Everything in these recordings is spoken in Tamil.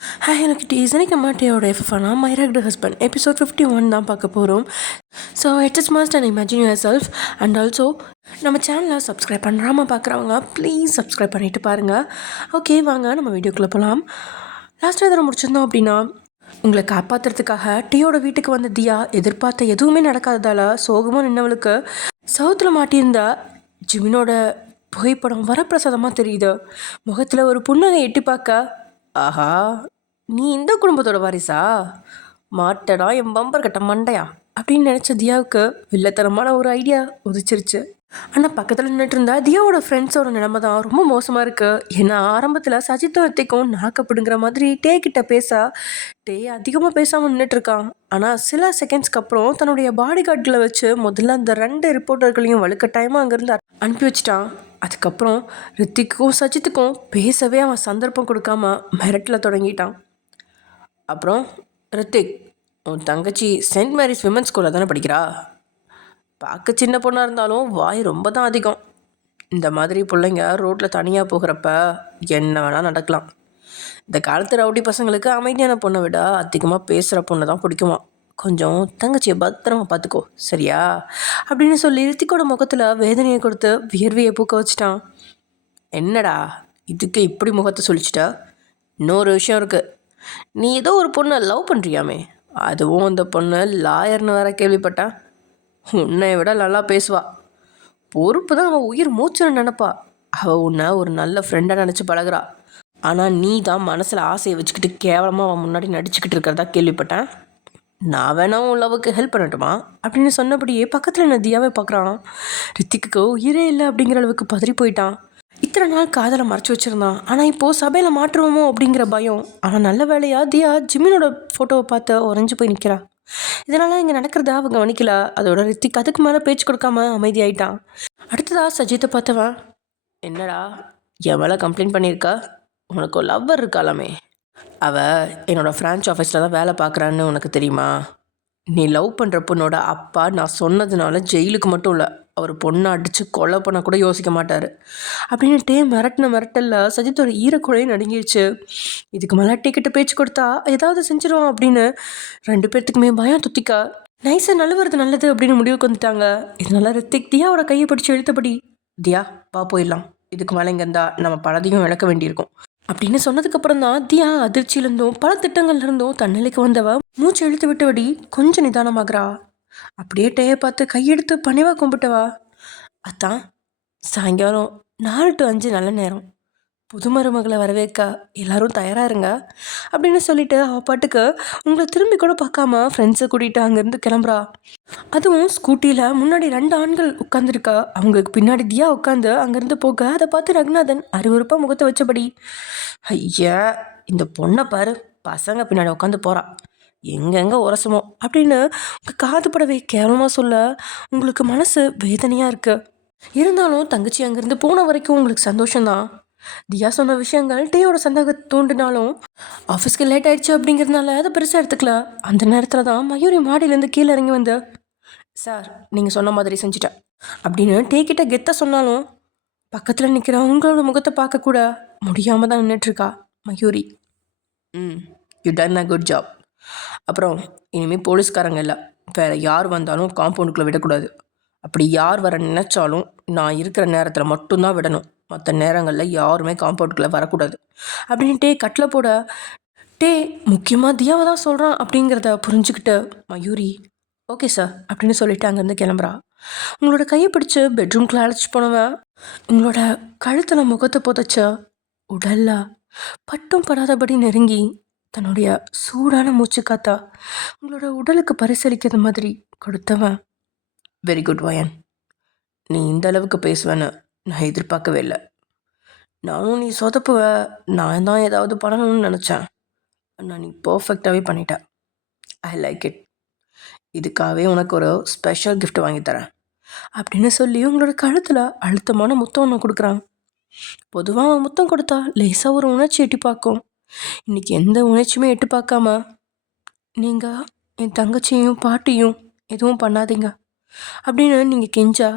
ஹாய் எனக்கு டீசனிக்கு மாட்டியோட எஃப்எஃப்னா மை ரெக்டு ஹஸ்பண்ட் எபிசோட் 51 தான் பார்க்க போகிறோம். So it's must and imagine your self. And also நம்ம சேனலை சப்ஸ்கிரைப் பண்ணுறாமல் பார்க்குறவங்க ப்ளீஸ் சப்ஸ்கிரைப் பண்ணிவிட்டு பாருங்கள். ஓகே வாங்க நம்ம வீடியோக்குள்ளே போகலாம். லாஸ்ட் இதில் முடிச்சிருந்தோம் அப்படின்னா, உங்களை காப்பாற்றுறதுக்காக டீயோட வீட்டுக்கு வந்த தியா எதிர்பார்த்த எதுவுமே நடக்காததால் சோகமாக நின்னவளுக்கு சவுத்தில் மாட்டியிருந்த ஜிமினோட புகைப்படம் வரப்பிரசாதமாக தெரியுது. முகத்தில் ஒரு புன்னகை எட்டி பார்க்க, ஆஹா நீ இந்த குடும்பத்தோட வாரிசா, மாட்டடா என் பம்பர் கட்ட மண்டையா அப்படின்னு நினச்ச தியாவுக்கு வில்லத்தனமான ஒரு ஐடியா உதிச்சிருச்சு. ஆனால் பக்கத்தில் நின்றுட்டு இருந்தா தியாவோட ஃப்ரெண்ட்ஸோட நிலைமை தான் ரொம்ப மோசமாக இருக்குது. ஏன்னா ஆரம்பத்தில் சஜித்தும் எத்திக்கும் நாக்கப்படுங்கிற மாதிரி டே கிட்ட பேச டே அதிகமாக பேசாமல் நின்றுட்டுருக்கான். ஆனால் சில செகண்ட்ஸ்க்கு அப்புறம் தன்னுடைய பாடி கார்டில் வச்சு முதல்ல அந்த 2 ரிப்போர்ட்டர்களையும் வலுக்கட்டாயமாக அங்கேருந்து அனுப்பி வச்சிட்டான். அதுக்கப்புறம் ரித்திக்கும் சஜித்துக்கும் பேசவே அவன் சந்தர்ப்பம் கொடுக்காம மிரட்டல தொடங்கிட்டான். அப்புறம் ரித்திக், உன் தங்கச்சி சென்ட் மேரிஸ் விமன்ஸ் ஸ்கூலில் தானே படிக்கிறா? பார்க்க சின்ன பொண்ணாக இருந்தாலும் வாய் ரொம்ப தான் அதிகம். இந்த மாதிரி பிள்ளைங்க ரோட்டில் தனியாக போகிறப்ப என்ன வேணால் நடக்கலாம். இந்த காலத்து ரவுடி பசங்களுக்கு அமைதியான பொண்ணை விட அதிகமாக பேசுகிற பொண்ணை தான் பிடிக்குமா. கொஞ்சம் தங்கச்சியை பத்திரமா பார்த்துக்கோ சரியா அப்படின்னு சொல்லி ரித்திக்கோட முகத்தில் வேதனையை கொடுத்து வியர்வையை பூக்க வச்சிட்டான். என்னடா இதுக்கு இப்படி முகத்தை சொல்லிச்சிட்டா? இன்னொரு விஷயம் இருக்குது, நீ ஏதோ ஒரு பொண்ணை லவ் பண்ணுறியாமே, அதுவும் அந்த பொண்ணு லாயர்னு வேற கேள்விப்பட்டேன். உன்னை விட நல்லா பேசுவா, பொறுப்பு தான் அவள் உயிர் மூச்சுன்னு நினப்பா. அவள் உன்னை ஒரு நல்ல ஃப்ரெண்டாக நினச்சி பழகுறா. ஆனால் நீ தான் மனசில் ஆசையை வச்சுக்கிட்டு கேவலமாக அவன் முன்னாடி நடிச்சுக்கிட்டு இருக்கிறதா கேள்விப்பட்டேன். நான் வேணா உன் லவ்வுக்கு ஹெல்ப் பண்ணட்டுமா அப்படின்னு சொன்னபடியே பக்கத்தில் என்ன தியாவை பார்க்குறான். ரித்திக்கு உயிரே இல்லை அப்படிங்கிற அளவுக்கு பதறி போயிட்டான். இத்தனை நாள் காதலை மறைச்சி வச்சுருந்தான். ஆனால் இப்போது சபையில் மாற்றுவோமோ அப்படிங்கிற பயம். ஆனால் நல்ல வேலையாக தியா ஜிமினோட ஃபோட்டோவை பார்த்து உறைஞ்சி போய் நிற்கிறா. இதனால் இங்கே நடக்கிறதா அவங்க கவனிக்கல. அதோட ரித்திக் அதுக்கு மேலே பேச்சு கொடுக்காம அமைதியாயிட்டான். அடுத்ததாக சஜித்தை பார்த்தவன், என்னடா என் மேலே கம்ப்ளைண்ட் பண்ணியிருக்கா? உனக்கு ஒரு லவ்வர் இருக்காளாமே, அவள் என்னோடய ஃப்ரான்ச் ஆஃபீஸில் தான் வேலை பார்க்குறான்னு உனக்கு தெரியுமா? நீ லவ் பண்ணுற பொண்ணோட அப்பா நான் சொன்னதுனால ஜெயிலுக்கு மட்டும் இல்லை, அவர் பொண்ணை அடித்து கொலை பண்ண கூட யோசிக்க மாட்டார் அப்படின்னுட்டே மிரட்டலில் சஜித்தோட ஈரக்குழையும் நடுங்கிடுச்சு. இதுக்கு மேலே டிக்கெட்டு பேச்சு கொடுத்தா ஏதாவது செஞ்சிருவான் அப்படின்னு 2 பேர்த்துக்குமே பயம் துத்திக்கா. நைஸாக நழுவுறது நல்லது அப்படின்னு முடிவுக்கு வந்துட்டாங்க. இதனால ரித்திக் தியாவோட கையை பிடிச்சி இழுத்தபடி, தியா வா போயிடலாம், இதுக்கு மேலே இங்கே இருந்தால் நம்ம பலதையும் இழக்க வேண்டியிருக்கும் அப்படின்னு சொன்னதுக்கப்புறம் தான் தியா அதிர்ச்சியிலிருந்தும் பல திட்டங்கள்லேருந்தும் தன்னிலைக்கு வந்தவ மூச்சு இழுத்து விட்டபடி கொஞ்சம் நிதானமாகறா. அப்படியே டேயை பார்த்து கையெடுத்து பணிவாக கும்பிட்டவா, அத்தான் சாயங்காலம் 4 to 5 நல்ல நேரம், புது மருமகளை வரவேற்க எல்லாரும் தயாராக இருங்க அப்படின்னு சொல்லிட்டு அவள் பாட்டுக்கு உங்களை திரும்பி கூட பார்க்காம ஃப்ரெண்ட்ஸை கூட்டிகிட்டு அங்கேருந்து கிளம்புறா. அதுவும் ஸ்கூட்டியில் முன்னாடி 2 ஆண்கள் உட்காந்துருக்கா. அவங்களுக்கு பின்னாடி தியா உட்காந்து அங்கேருந்து போக அதை பார்த்து ரகுநாதன் அருவருப்பாக முகத்தை வச்சபடி, ஐயா இந்த பொண்ணை பாரு, பசங்க பின்னாடி உட்காந்து போகிறா, எங்கெங்கே உரசுமோ அப்படின்னு உங்கள் காது படவே கேவலமாக சொல்ல உங்களுக்கு மனசு வேதனையாக இருக்குது. இருந்தாலும் தங்கச்சி அங்கேருந்து போன வரைக்கும் உங்களுக்கு சந்தோஷம்தான். தியா சொன்ன விஷயங்கள் டேயோட சந்தேகத்தை தூண்டினாலும் ஆஃபீஸ்க்கு லேட் ஆயிடுச்சு அப்படிங்கிறதுனால அதை பெருசாக எடுத்துக்கல. அந்த நேரத்தில் தான் மயூரி மாடியிலேருந்து கீழே இறங்கி வந்து, சார் நீங்கள் சொன்ன மாதிரி செஞ்சுட்டேன் அப்படின்னு டே கிட்ட கெத்த சொன்னாலும் பக்கத்தில் நிற்கிற உங்களோட முகத்தை பார்க்கக்கூட முடியாமல் தான் நின்றுட்டுருக்கா Mayuri. You done a good job. அப்புறம் இனிமேல் போலீஸ்காரங்க இல்லை, வேறு யார் வந்தாலும் காம்பவுண்டுக்குள்ளே விடக்கூடாது. அப்படி யார் வர நினச்சாலும் நான் இருக்கிற நேரத்தில் மட்டும்தான் விடணும், மற்ற நேரங்களில் யாருமே காம்பவுண்டுக்குள்ளே வரக்கூடாது அப்படின்ட்டே கட்டில் போட, டே முக்கியமாக தியாவை தான் சொல்கிறான் அப்படிங்கிறத புரிஞ்சுக்கிட்டு மயூரி ஓகே சார் அப்படின்னு சொல்லிட்டு அங்கேருந்து கிளம்புறா. உங்களோட கையை பிடிச்சி பெட்ரூம்குள்ளே அழைச்சி போனவன் உங்களோட கழுத்தில் முகத்தை புதைச்ச உடல்ல பட்டும் படாதபடி நெருங்கி தன்னுடைய சூடான மூச்சு காத்தா உங்களோட உடலுக்கு பரிசளிக்கிறது மாதிரி கொடுத்தவன், வெரி குட் வயன், நீ இந்த அளவுக்கு பேசுவேன்னு நான் எதிர்பார்க்கவே இல்லை. நானும் நீ சொதப்புவ, நான் தான் ஏதாவது பண்ணணும்னு நினச்சேன், ஆனால் நீ பர்ஃபெக்டாகவே பண்ணிட்ட. I like it. இதுக்காகவே உனக்கு ஒரு ஸ்பெஷல் கிஃப்ட் வாங்கித்தரேன் அப்படின்னு சொல்லி உங்களோட கழுத்தில் அழுத்தமான முத்தம் ஒன்று கொடுக்குறான். பொதுவாக அவன் முத்தம் கொடுத்தா லேசாக ஒரு உணர்ச்சி எட்டி பார்க்கும். இன்றைக்கி எந்த உணர்ச்சியுமே எட்டு பார்க்காம, நீங்கள் என் தங்கச்சியும் பாட்டியும் எதுவும் பண்ணாதீங்க அப்படின்னு நீங்கள் கெஞ்சா,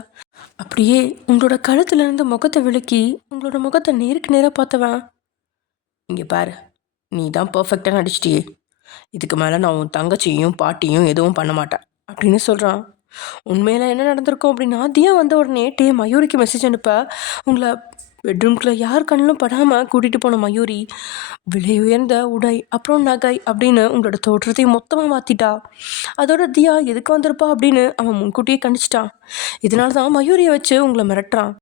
அப்படியே உங்களோட கழுத்துலேருந்து முகத்தை விளக்கி உங்களோட முகத்தை நேருக்கு நேராக பார்த்தவன், இங்கே பாரு, நீ தான் பர்ஃபெக்டாக நடிச்சிட்டியே, இதுக்கு மேலே நான் உன் தங்கச்சியும் பாட்டியும் எதுவும் பண்ண மாட்டேன் அப்படின்னு சொல்கிறான். உண்மையில் என்ன நடந்திருக்கும் அப்படின்னா, தியா வந்த உடனே மயூரிக்கு மெசேஜ் அனுப்ப உங்களை பெட்ரூம்குள்ளே யார் கண்ணிலும் படாமல் கூட்டிகிட்டு போன மயூரி விலை உயர்ந்த உடை அப்புறம் நகை அப்படின்னு உங்களோட தோற்றத்தையும் மொத்தமாக மாற்றிட்டா. அதோட தியா எதுக்கு வந்திருப்பா அப்படின்னு அவன் முன்கூட்டியே கணிச்சிட்டான். இதனால தான் மயூரியை வச்சு உங்களை மிரட்டுறான்.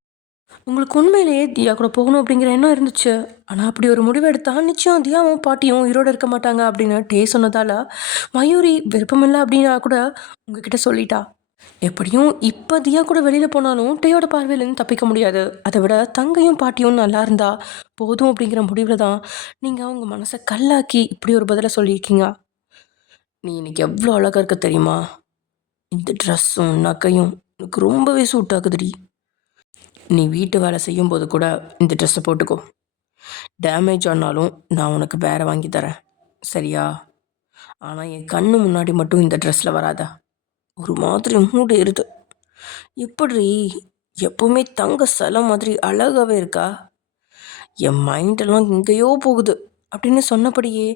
உங்களுக்கு உண்மையிலேயே தியா கூட போகணும் அப்படிங்கிற எண்ணம் இருந்துச்சு. ஆனால் அப்படி ஒரு முடிவு எடுத்தா நிச்சயம் தியாவும் பாட்டியும் உயிரோடு இருக்க மாட்டாங்க அப்படின்னு சொன்னதால் மயூரி விருப்பமில்லை அப்படின்னா கூட உங்ககிட்ட சொல்லிட்டா. எப்படியும் இப்போ தியா கூட வெளியில் போனாலும் டேயோட பார்வையிலேருந்து தப்பிக்க முடியாது. அதை விட தங்கையும் பாட்டியும் நல்லா இருந்தா போதும் அப்படிங்கிற முடிவில் தான் நீங்கள் அவங்க மனசை கல்லாக்கி இப்படி ஒரு பதிலை சொல்லியிருக்கீங்க. நீ இன்னைக்கு எவ்வளோ அழகாக இருக்க தெரியுமா? இந்த ட்ரெஸ்ஸும் நகையும் எனக்கு ரொம்பவே சூட் ஆகுதுடி. நீ வீட்டு வேலை செய்யும்போது கூட இந்த ட்ரெஸ்ஸை போட்டுக்கோ. டேமேஜ் ஆனாலும் நான் உனக்கு வேறு வாங்கி தரேன், சரியா? ஆனால் என் கண்ணு முன்னாடி மட்டும் இந்த ட்ரெஸ்ஸில் வராதா. ஒரு மாதிரி மூடு ஏறுது. எப்படி எப்பவுமே தங்க சிலை மாதிரி அழகாகவே இருக்கா? என் மைண்டெல்லாம் எங்கேயோ போகுது அப்படின்னு சொன்னபடியே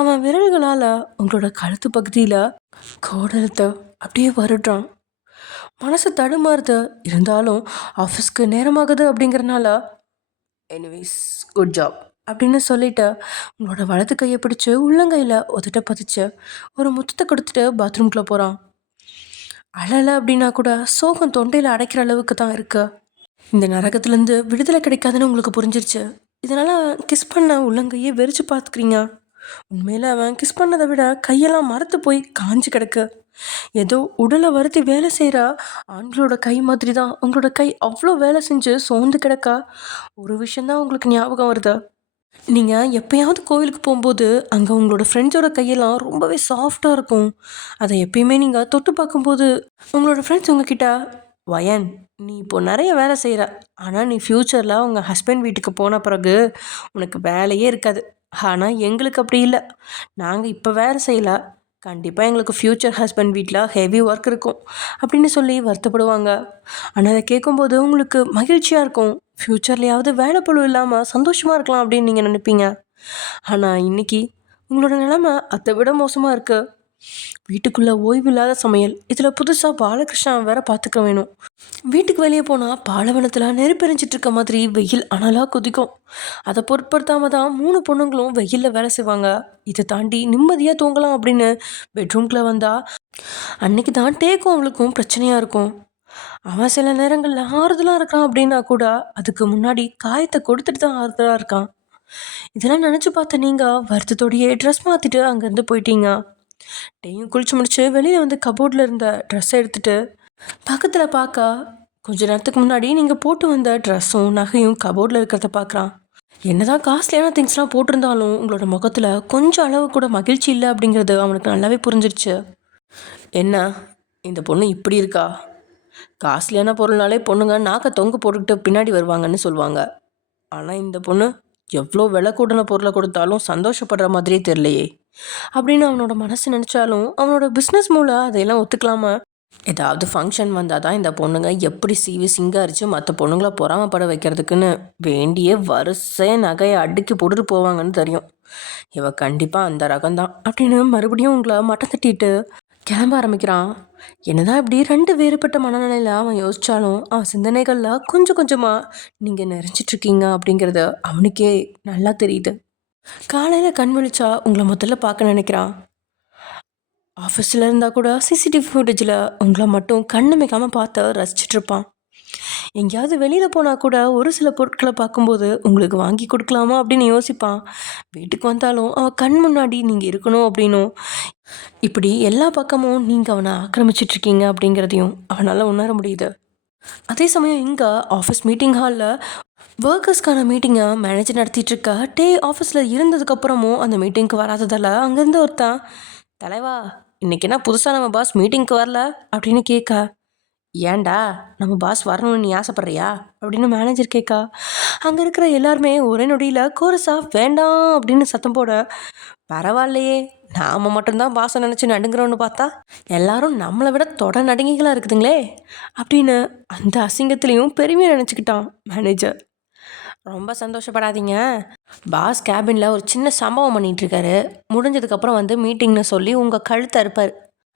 அவன் விரல்களால் உங்களோட கழுத்து பகுதியில் கோடலத்தை அப்படியே வருடுறான். மனசு தடுமாறுது. இருந்தாலும் ஆஃபீஸ்க்கு நேரமாகுது அப்படிங்கிறனால எனிவேஸ் குட் ஜாப் அப்படின்னு சொல்லிட்டு உங்களோட வலது கையை பிடிச்சி உள்ளங்கையில் உதட்ட பதிச்சு ஒரு முத்தத்தை கொடுத்துட்டு பாத்ரூம்குள்ளே போகிறான். அழலை அப்படின்னா கூட சோகம் தொண்டையில் அடைக்கிற அளவுக்கு தான் இருக்கு. இந்த நரகத்துலேருந்து விடுதலை கிடைக்காதுன்னு உங்களுக்கு புரிஞ்சிருச்சு. இதனால் கிஸ் பண்ண உள்ளங்கையே வெறிச்சு பார்த்துக்கிறீங்க. உண்மையில் அவன் கிஸ் பண்ணதை விட கையெல்லாம் மரத்து போய் காஞ்சி கிடக்கு. ஏதோ உடலை வருத்தி வேலை செய்கிற ஆண்களோட கை மாதிரி தான் உங்களோட கை அவ்வளோ வேலை செஞ்சு சோர்ந்து கிடக்க. ஒரு விஷயந்தான் உங்களுக்கு ஞாபகம் வருது. நீங்கள் எப்போயாவது கோவிலுக்கு போகும்போது அங்கே உங்களோட ஃப்ரெண்ட்ஸோட கையெல்லாம் ரொம்பவே சாஃப்டாக இருக்கும். அதை எப்பயுமே நீங்கள் தொட்டு பார்க்கும்போது உங்களோட ஃப்ரெண்ட்ஸ் உங்ககிட்ட, வயன் நீ இப்போது நிறைய வேலை செய்கிற, ஆனால் நீ ஃப்யூச்சரில் உங்கள் ஹஸ்பண்ட் வீட்டுக்கு போன பிறகு உனக்கு வேலையே இருக்காது. ஆனால் எங்களுக்கு அப்படி இல்லை, நாங்கள் இப்போ வேலை செய்யலை, கண்டிப்பாக எங்களுக்கு ஃப்யூச்சர் ஹஸ்பண்ட் வீட்டில் ஹெவி ஒர்க் இருக்கும் அப்படின்னு சொல்லி வருத்தப்படுவாங்க. ஆனால் அதை கேட்கும்போது உங்களுக்கு மகிழ்ச்சியாக இருக்கும். ஃப்யூச்சர்லையாவது வேலை பழு இல்லாமல் சந்தோஷமாக இருக்கலாம் அப்படின்னு நீங்கள் நினைப்பீங்க. ஆனால் இன்றைக்கி உங்களோட நிலைமை அதை விட மோசமாக இருக்குது. வீட்டுக்குள்ளே ஓய்வு இல்லாத சமையல், இதில் புதுசாக பாலகிருஷ்ணா வேற பார்த்துக்க வேணும். வீட்டுக்கு வெளியே போனால் பாலைவனத்தில் நெருப்பெரிஞ்சிட்டு இருக்க மாதிரி வெயில் அனலாக குதிக்கும். அதை பொருட்படுத்தாமல் தான் 3 பொண்ணுங்களும் வெயிலில் வேலை செய்வாங்க. இதை தாண்டி நிம்மதியாக தூங்கலாம் அப்படின்னு பெட்ரூம்குள்ளே வந்தால் அன்னைக்கு தான் டேக்கும் அவளுக்கும் பிரச்சனையாக இருக்கும். அவன் சில நேரங்களில் ஆறுதலாக இருக்கான் அப்படின்னா கூட அதுக்கு முன்னாடி காயத்தை கொடுத்துட்டு தான் ஆறுதலாக இருக்கான். இதெல்லாம் நினச்சி பார்த்த நீங்கள் வருத்தத்தோடையே ட்ரெஸ் மாற்றிட்டு அங்கேருந்து போயிட்டீங்க. டேயும் குளிச்சு முடிச்சு வெளியில் வந்து கபோர்டில் இருந்த ட்ரெஸ்ஸை எடுத்துகிட்டு பக்கத்தில் பார்க்க கொஞ்ச நேரத்துக்கு முன்னாடி நீங்கள் போட்டு வந்த ட்ரெஸ்ஸும் நகையும் கபோர்டில் இருக்கிறத பார்க்குறான். என்னதான் காஸ்ட்லியான திங்ஸ்லாம் போட்டிருந்தாலும் உங்களோட முகத்தில் கொஞ்சம் அளவு கூட மகிழ்ச்சி இல்லை அப்படிங்கிறது அவனுக்கு நல்லாவே புரிஞ்சிருச்சு. என்ன இந்த பொண்ணு இப்படி இருக்கா? காஸ்ட்லியான பொருள்னாலே பொண்ணுங்க நாக்க தொங்க போட்டுக்கிட்டு பின்னாடி வருவாங்கன்னு சொல்லுவாங்க. ஆனால் இந்த பொண்ணு எவ்வளோ விலை கூடின பொருளை கொடுத்தாலும் சந்தோஷப்படுற மாதிரியே தெரியலையே அப்படின்னு அவனோட மனசு நினச்சாலும் அவனோட பிஸ்னஸ் மூலம் அதையெல்லாம் ஒத்துக்கலாமா? ஏதாவது ஃபங்க்ஷன் வந்தால் தான் இந்த பொண்ணுங்க எப்படி சீவி சிங்காரிச்சு மற்ற பொண்ணுங்களை பொறாமப்பட வைக்கிறதுக்குன்னு வேண்டிய வரிசை நகையை அடுக்கி போட்டுட்டு போவாங்கன்னு தெரியும். இவ கண்டிப்பாக அந்த ரகம்தான் அப்படின்னு மறுபடியும் உங்களை மட்டம் தட்டிட்டு கிளம்ப ஆரம்பிக்கிறான். என்னதான் இப்படி 2 வேறுபட்ட மனநிலையில் அவன் யோசித்தாலும் அவன் சிந்தனைகளில் கொஞ்சம் கொஞ்சமாக நீங்கள் நிறைஞ்சிட்ருக்கீங்க அப்படிங்கிறது அவனுக்கே நல்லா தெரியுது. காலையில் கண் விழிச்சா உங்களை முதல்ல பார்க்க நினைக்கிறான். ஆஃபீஸில் இருந்தால் கூட சிசிடிவி ஃபுட்டேஜில் உங்களை மட்டும் கண்ணுமைக்காமல் பார்த்து ரசிச்சிட்ருப்பான். எங்கேயாவது வெளியில் போனால் கூட ஒரு சில பொருட்களை பார்க்கும்போது உங்களுக்கு வாங்கி கொடுக்கலாமா அப்படின்னு யோசிப்பான். வீட்டுக்கு வந்தாலும் அவன் கண் முன்னாடி நீங்கள் இருக்கணும் அப்படின்னும் இப்படி எல்லா பக்கமும் நீங்கள் அவனை ஆக்கிரமிச்சிட்ருக்கீங்க அப்படிங்கிறதையும் அவனால் உணர முடியுது. அதே சமயம் இங்கே ஆஃபீஸ் மீட்டிங் ஹாலில் ஒர்க்கர்ஸ்க்கான மீட்டிங்கை மேனேஜர் நடத்திட்டுருக்க டே ஆஃபீஸில் இருந்ததுக்கப்புறமும் அந்த மீட்டிங்க்கு வராததால் அங்கேருந்து ஒருத்தன், தலைவா இன்றைக்கி என்ன புதுசாக நம்ம பாஸ் மீட்டிங்க்கு வரல அப்படின்னு கேட்க, ஏன்டா நம்ம பாஸ் வரணும்னு நீ ஆசைப்பட்றியா அப்படின்னு மேனேஜர் கேட்கா. அங்கே இருக்கிற எல்லாருமே ஒரே நொடியில் கோரஸா வேண்டாம் அப்படின்னு சத்தம் போட, பரவாயில்லையே நாம் மட்டும்தான் பாஸை நினச்சி நடுங்கிறோன்னு பார்த்தா எல்லாரும் நம்மளை விட தொட நடுங்கிகளாக இருக்குதுங்களே அப்படின்னு அந்த அசிங்கத்துலேயும் பெருமையாக நினச்சிக்கிட்டான் மேனேஜர். ரொம்ப சந்தோஷப்படாதீங்க, பாஸ் கேபினில் ஒரு சின்ன சம்பவம் பண்ணிகிட்ருக்காரு. முடிஞ்சதுக்கப்புறம் வந்து மீட்டிங்னு சொல்லி உங்கள் கழுத்தை அறுப்பார்.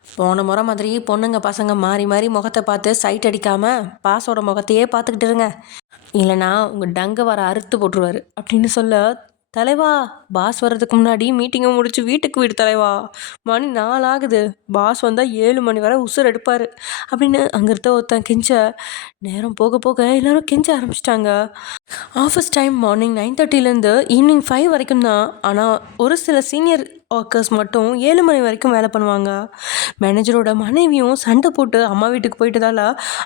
போன முறை மாதிரி பொண்ணுங்க பசங்க மாறி மாறி முகத்தை பார்த்து சைட் அடிக்காமல் பாஸோட முகத்தையே பார்த்துக்கிட்டு இருங்க, இல்லைனா உங்கள் டங்க வர அறுத்து போட்டுருவார் அப்படின்னு சொல்ல, தலைவா பாஸ் வர்றதுக்கு முன்னாடி மீட்டிங்கை முடிச்சு வீட்டுக்கு வீடு தலைவா, மணி 4 ஆகுது, பாஸ் வந்தால் 7 மணி வரை உசுர் எடுப்பார் அப்படின்னு அங்கே இருந்த ஒருத்தன் கெஞ்ச, நேரம் போக போக எல்லோரும் கெஞ்ச ஆரம்பிச்சிட்டாங்க. ஆஃபீஸ் டைம் மார்னிங் 9:30லேருந்து ஈவினிங் 5 வரைக்கும் தான். ஆனால் ஒரு சில சீனியர் ஒர்க்கர்ஸ் மட்டும் 7 மணி வரைக்கும் வேலை பண்ணுவாங்க. மேனேஜரோட மனைவியும் சண்டை போட்டு அம்மா வீட்டுக்கு போயிட்டதால